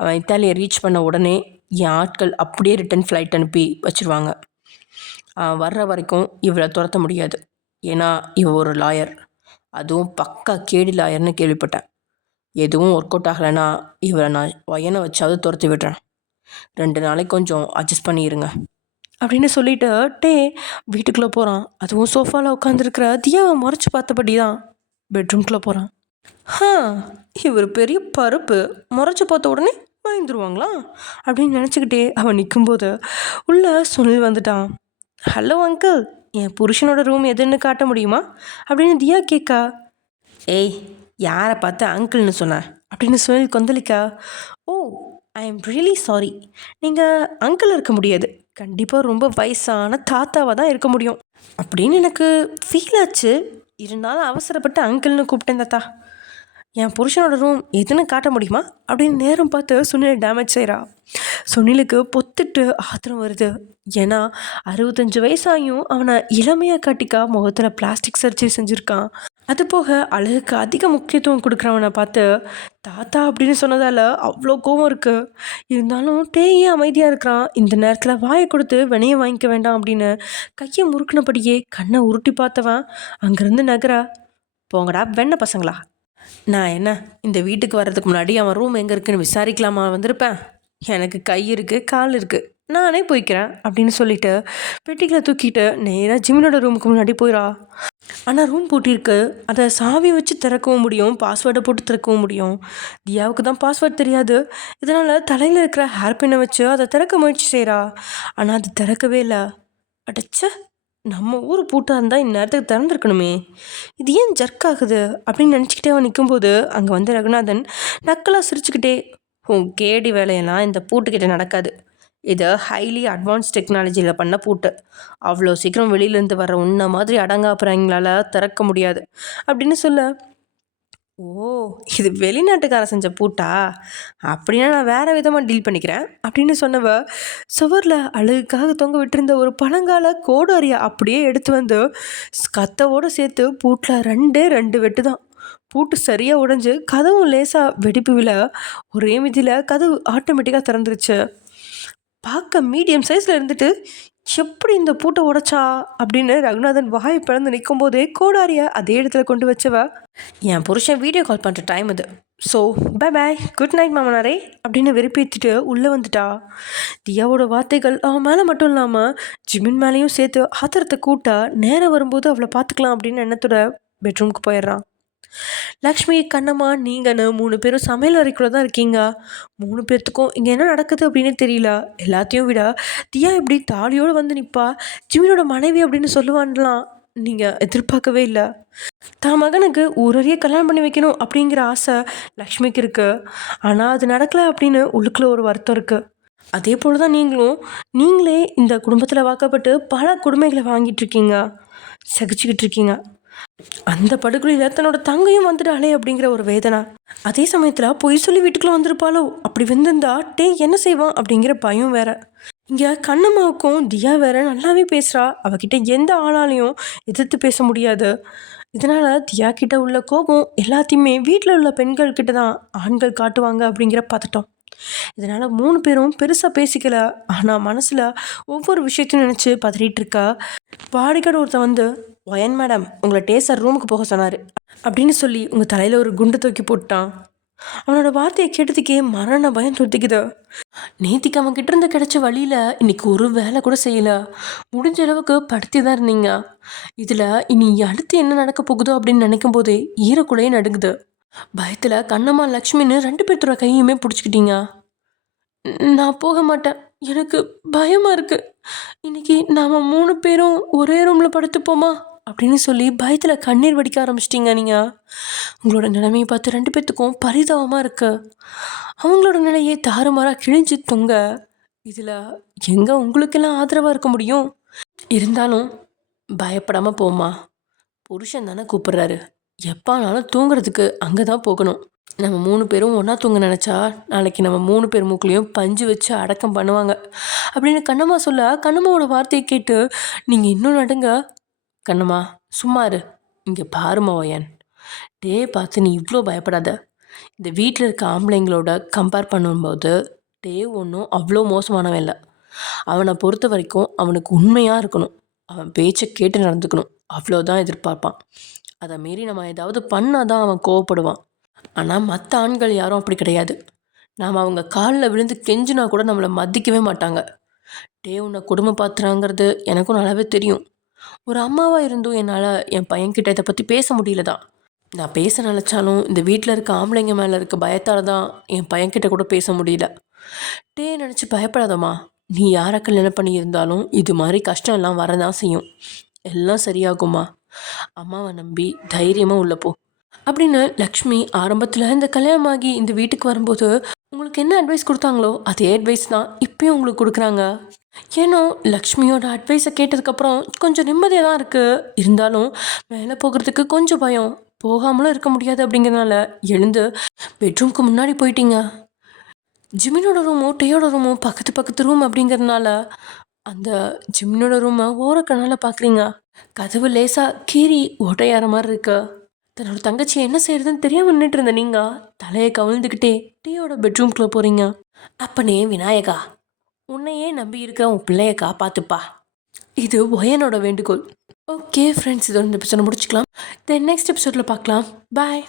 அவன் இத்தாலியை ரீச் பண்ண உடனே என் ஆட்கள் அப்படியே ரிட்டன் ஃப்ளைட் அனுப்பி வச்சுருவாங்க. அவன் வர்ற வரைக்கும் இவளை துரத்த முடியாது, ஏன்னா இவ ஒரு லாயர், அதுவும் பக்கா கேடி லாயர்னு கேள்விப்பட்டேன். எதுவும் ஒர்க் அவுட் ஆகலைன்னா இவளை நான் ஒயனை வச்சாவது துரத்தி விடுறேன், 2 நாளைக்கு கொஞ்சம் அட்ஜஸ்ட் பண்ணிடுங்க அப்படின்னு சொல்லிட்டு டே வீட்டுக்குள்ளே போகிறான். அதுவும் சோஃபாவில் உட்காந்துருக்கிற தியாவை முறைச்சி பார்த்தபடி தான் பெட்ரூம்குள்ளே போகிறான். இவர் பெரிய பருப்பு, முறைச்சி பார்த்த உடனே பயந்துருவாங்களா அப்படின்னு நினச்சிக்கிட்டே அவன் நிற்கும்போது உள்ள சுனில் வந்துட்டான். ஹலோ அங்கிள், என் புருஷனோட ரூம் எதுன்னு காட்ட முடியுமா அப்படின்னு தியா கேட்கா. ஏய், யாரை பார்த்து அங்கிள்னு சொன்னேன் அப்படின்னு சுனில் கொந்தளிக்கா. ஓ, ஐ எம் ரியலி சாரி, நீங்கள் அங்கிள் இருக்க முடியாது, கண்டிப்பாக ரொம்ப வயசான தாத்தாவாக தான் இருக்க முடியும் அப்படின்னு எனக்கு ஃபீல் ஆச்சு, இருந்தாலும் அவசரப்பட்டு அங்கிள்னு கூப்பிட்டேன் தாத்தா. என் புருஷனோட ரூம் எதுன்னு காட்ட முடியுமா அப்படின்னு நேரம் பார்த்து சுனிலை டேமேஜ் செய்கிறா. சுனிலுக்கு பொத்துட்டு ஆத்திரம் வருது, ஏன்னா 65 வயசாகியும் அவனை இளமையாக காட்டிக்கா முகத்தில் பிளாஸ்டிக் சர்ஜரி செஞ்சுருக்கான். அது போக அழகுக்கு அதிக முக்கியத்துவம் கொடுக்குறவனை பார்த்து தாத்தா அப்படின்னு சொன்னதால் அவ்வளோ கோவம் இருக்குது. இருந்தாலும் டேயே அமைதியாக இருக்கிறான். இந்த நேரத்தில் வாயை கொடுத்து வினையை வாங்கிக்க வேண்டாம் அப்படின்னு கையை முறுக்கினபடியே கண்ணை உருட்டி பார்த்தவன் அங்கேருந்து நகரா. போங்கடா வெண்ண பசங்களா, நான் என்ன இந்த வீட்டுக்கு வர்றதுக்கு முன்னாடி அவன் ரூம் எங்கே இருக்குன்னு விசாரிக்கலாமா வந்திருப்பேன்? எனக்கு கை இருக்குது கால் இருக்குது, நானே போய்க்கிறேன் அப்படின்னு சொல்லிட்டு பெட்டிகளை தூக்கிட்டு நேராக ஜிமினோட ரூமுக்கு முன்னாடி போயிடா. ஆனால் ரூம் பூட்டியிருக்கு, அதை சாவி வச்சு திறக்கவும் முடியும், பாஸ்வேர்டை போட்டு திறக்கவும் முடியும். தியாவுக்கு தான் பாஸ்வேர்ட் தெரியாது, இதனால் தலையில் இருக்கிற ஹேர்பினை வச்சு அதை திறக்க முயற்சி செய்கிறா. ஆனால் அது திறக்கவே இல்லை. அடைச்ச, நம்ம ஊர் பூட்டாக இருந்தால் இந்நேரத்துக்கு திறந்துருக்கணுமே, இது ஏன் ஜர்க் ஆகுது அப்படின்னு நினச்சிக்கிட்டே அவன் நிற்கும்போது அங்கே வந்து ரகுநாதன் நக்கலாக சிரிச்சுக்கிட்டே, உன் கேடி வேலையெல்லாம் இந்த பூட்டுக்கிட்ட நடக்காது, இது ஹைலி அட்வான்ஸ் டெக்னாலஜியில் பண்ண பூட்டு. அவ்வளோ சீக்கிரம் வெளியிலேருந்து வர உன்ன மாதிரி அடங்காப்புறங்களால் திறக்க முடியாது அப்படின்னு சொல்ல, ஓ, இது வெளிநாட்டுக்கார செஞ்ச பூட்டா? அப்படின்னா நான் வேறு விதமாக டீல் பண்ணிக்கிறேன் அப்படின்னு சொன்னவ, சுவரில் அழகுக்காக தொங்க விட்டிருந்த ஒரு பழங்கால கோடாரியை அப்படியே எடுத்து வந்து கத்தவோடு சேர்த்து பூட்டில் ரெண்டு வெட்டு தான். பூட்டு சரியாக உடைஞ்சு கதவும் லேசாக வெடிப்பு விழ ஒரே மிதியில் கதவு ஆட்டோமேட்டிக்காக திறந்துருச்சு. பார்க்க மீடியம் சைஸில் இருந்துட்டு எப்படி இந்த பூட்டை உடைச்சா அப்படின்னு ரகுநாதன் வாயை பிளந்து நிற்கும் போதே கோடாரியை அதே இடத்துல கொண்டு வச்சவ, என் புருஷன் வீடியோ கால் பண்ணுற டைம் இது, so bye bye, good night மாமனாரே அப்படின்னு வெறுப்பேற்றிட்டு உள்ளே வந்துட்டா. தியாவோட வார்த்தைகள் அவன் மேலே மட்டும் இல்லாமல் ஜிமின் மேலேயும் சேர்த்து ஆத்திரத்தை கூட்ட நேரம் வரும்போது அவளை பார்த்துக்கலாம் அப்படின்னு எண்ணத்தோட பெட்ரூமுக்கு போயிடுறான். லக்ஷ்மி, கண்ணம்மா, நீங்கன்னு 3 பேரும் சமையல் அறைக்குள்ளே தான் இருக்கீங்க. 3 பேர்த்துக்கும் இங்கே என்ன நடக்குது அப்படின்னு தெரியல. எல்லாத்தையும் விட தியா இப்படி தாலியோடு வந்து நிற்பா, ஜிமினோட மனைவி அப்படின்னு சொல்லுவான்லாம் நீங்கள் எதிர்பார்க்கவே இல்லை. தான் மகனுக்கு ஊரறிய கல்யாணம் பண்ணி வைக்கணும் அப்படிங்கிற ஆசை லக்ஷ்மிக்கு இருக்குது. ஆனால் அது நடக்கலை அப்படின்னு உள்ளுக்குள்ளே ஒரு வருத்தம் இருக்குது. அதே போல் தான் நீங்களே இந்த குடும்பத்தில் வாக்கப்பட்டு பல கொடுமைகளை வாங்கிட்டு இருக்கீங்க, சகிச்சுக்கிட்டு இருக்கீங்க. அந்த படுகொலையில் தன்னோட தங்கையும் வந்துட்டாளே அப்படிங்கிற ஒரு வேதனை. அதே சமயத்தில் பொய் சொல்லி வீட்டுக்குள்ளே வந்திருப்பாளோ, அப்படி வந்திருந்தா என்ன செய்வான் அப்படிங்கிற பயம் வேற. இங்கே கண்ணம்மாவுக்கும் தியா வேற நல்லாவே பேசுகிறா. அவகிட்ட எந்த ஆளாலையும் எதிர்த்து பேச முடியாது. இதனால் தியா கிட்ட உள்ள கோபம் எல்லாத்தையுமே வீட்டில் உள்ள பெண்கள் கிட்ட தான் ஆண்கள் காட்டுவாங்க அப்படிங்கிற பதட்டம். இதனால் 3 பேரும் பெருசாக பேசிக்கல. ஆனால் மனசில் ஒவ்வொரு விஷயத்தையும் நினச்சி பதறிட்டு இருக்கா. வாடிக்கையோட ஒருத்தன் வந்து, ஒயன் மேடம், உங்களை டேசர் ரூமுக்கு போக சொன்னார் அப்படின்னு சொல்லி உங்கள் தலையில் ஒரு குண்டு தூக்கி போட்டான். அவனோட வார்த்தையை கேட்டதுக்கே மரண பயம் துரத்திக்குது. நேத்திக்கு அவன் கிட்ட இருந்து கிடைச்ச வழியில் இன்னைக்கு ஒரு வேலை கூட செய்யலை. முடிஞ்ச அளவுக்கு படுத்தி தான் இருந்தீங்க. இதில் இனி அடுத்து என்ன நடக்க போகுதோ அப்படின்னு நினைக்கும் போதே ஈரக்குலையே நடுங்குது. பயத்தில் கண்ணம்மா, லக்ஷ்மின்னு 2 பேர்த்தோட கையுமே பிடிச்சிக்கிட்டீங்க. நான் போக மாட்டேன், எனக்கு பயமாக இருக்குது. இன்னைக்கு நாம் 3 பேரும் ஒரே ரூமில் படுத்துப்போமா அப்படின்னு சொல்லி பயத்தில் கண்ணீர் வடிக்க ஆரம்பிச்சிட்டிங்க. நீங்கள் உங்களோட நிலைமையை பார்த்து 2 பேர்த்துக்கும் பரிதாபமாக இருக்கு. அவங்களோட நிலையை தாறுமாறாக கிழிஞ்சு தொங்க. இதில் எங்கே உங்களுக்கெல்லாம் ஆதரவாக இருக்க முடியும்? இருந்தாலும் பயப்படாமல் போமா, புருஷன் தானே கூப்பிட்றாரு. எப்பானாலும் தூங்குறதுக்கு அங்கே தான் போகணும். நம்ம 3 பேரும் ஒன்றா தூங்க நினச்சா நாளைக்கு நம்ம 3 பேர் மூக்குலையும் பஞ்சு வச்சு அடக்கம் பண்ணுவாங்க அப்படின்னு கண்ணம்மா சொல்ல, கண்ணம்மாவோட வார்த்தையை கேட்டு நீங்கள் இன்னும் நடுங்க. கண்ணம்மா, சும்மாரு, இங்கே பாருமா ஒயன், பார்த்து நீ இவ்வளோ பயப்படாத. இந்த வீட்டில் இருக்க ஆம்பளைங்களோட கம்பேர் பண்ணும்போது ஒன்றும் அவ்வளோ மோசமானவன் இல்லை. அவனை பொறுத்த வரைக்கும் அவனுக்கு உண்மையாக இருக்கணும், அவன் பேச்சை கேட்டு நடந்துக்கணும், அவ்வளோதான் எதிர்பார்ப்பான். அதை மீறி நம்ம ஏதாவது பண்ணால் தான் அவன் கோவப்படுவான். ஆனால் மற்ற ஆண்கள் யாரும் அப்படி கிடையாது. நாம் அவங்க காலில் விழுந்து கெஞ்சினா கூட நம்மளை மதிக்கவே மாட்டாங்க. உன்னை குடும்பம் பார்த்துறாங்கிறது எனக்கும் நல்லாவே தெரியும். ஒரு அம்மாவாக இருந்தும் என்னால் என் பையன்கிட்ட இதை பற்றி பேச முடியல தான். நான் பேச நினச்சாலும் இந்த வீட்டில் இருக்க ஆம்பளைங்க மேலே இருக்க பயத்தால் தான் என் பையன்கிட்ட கூட பேச முடியல. நினச்சி பயப்படாதம்மா, நீ யாரை கல்யாணம் பண்ணி இருந்தாலும் இது மாதிரி கஷ்டம் எல்லாம் வரதான் செய்யும். எல்லாம் சரியாகும்மா, அம்மாவை நம்பி தைரியமாக உள்ளப்போ அப்படின்னு லக்ஷ்மி ஆரம்பத்தில் இந்த கல்யாணமாகி இந்த வீட்டுக்கு வரும்போது உங்களுக்கு என்ன அட்வைஸ் கொடுத்தாங்களோ அதே அட்வைஸ் தான் இப்பயும் உங்களுக்கு கொடுக்குறாங்க. ஏன்னா லக்ஷ்மியோட அட்வைஸை கேட்டதுக்கப்புறம் கொஞ்சம் நிம்மதியாக தான் இருக்குது. இருந்தாலும் மேலே போகிறதுக்கு கொஞ்சம் பயம், போகாமலும் இருக்க முடியாது. அப்படிங்கிறதுனால எழுந்து பெட்ரூம்க்கு முன்னாடி போயிட்டீங்க. ஜிமினோட ரூமும் டேயோட ரூமும் பக்கத்து ரூம் அப்படிங்கிறதுனால அந்த ஜிமினோட ரூமை ஓரக்கண்ணால் பார்க்குறீங்க. கதவு லேசாக கீறி ஓட்டையார மாதிரி இருக்கு. தன்னோட தங்கச்சி என்ன செய்யறதுன்னு தெரியாமல் நின்றுட்டு இருந்த நீங்கள் தலையை கவிழ்ந்துக்கிட்டே டீயோட பெட்ரூம்குள்ளே போகிறீங்க. அப்பனே விநாயகா, உன்னையே நம்பி இருக்க உன் பிள்ளைய காப்பாத்துப்பா, இது ஒயனோட வேண்டுகோள். ஓகே ஃப்ரெண்ட்ஸ், இதோட இந்த எபிசோட முடிச்சுக்கலாம். தென் நெக்ஸ்ட் எபிசோடில் பார்க்கலாம். பாய்.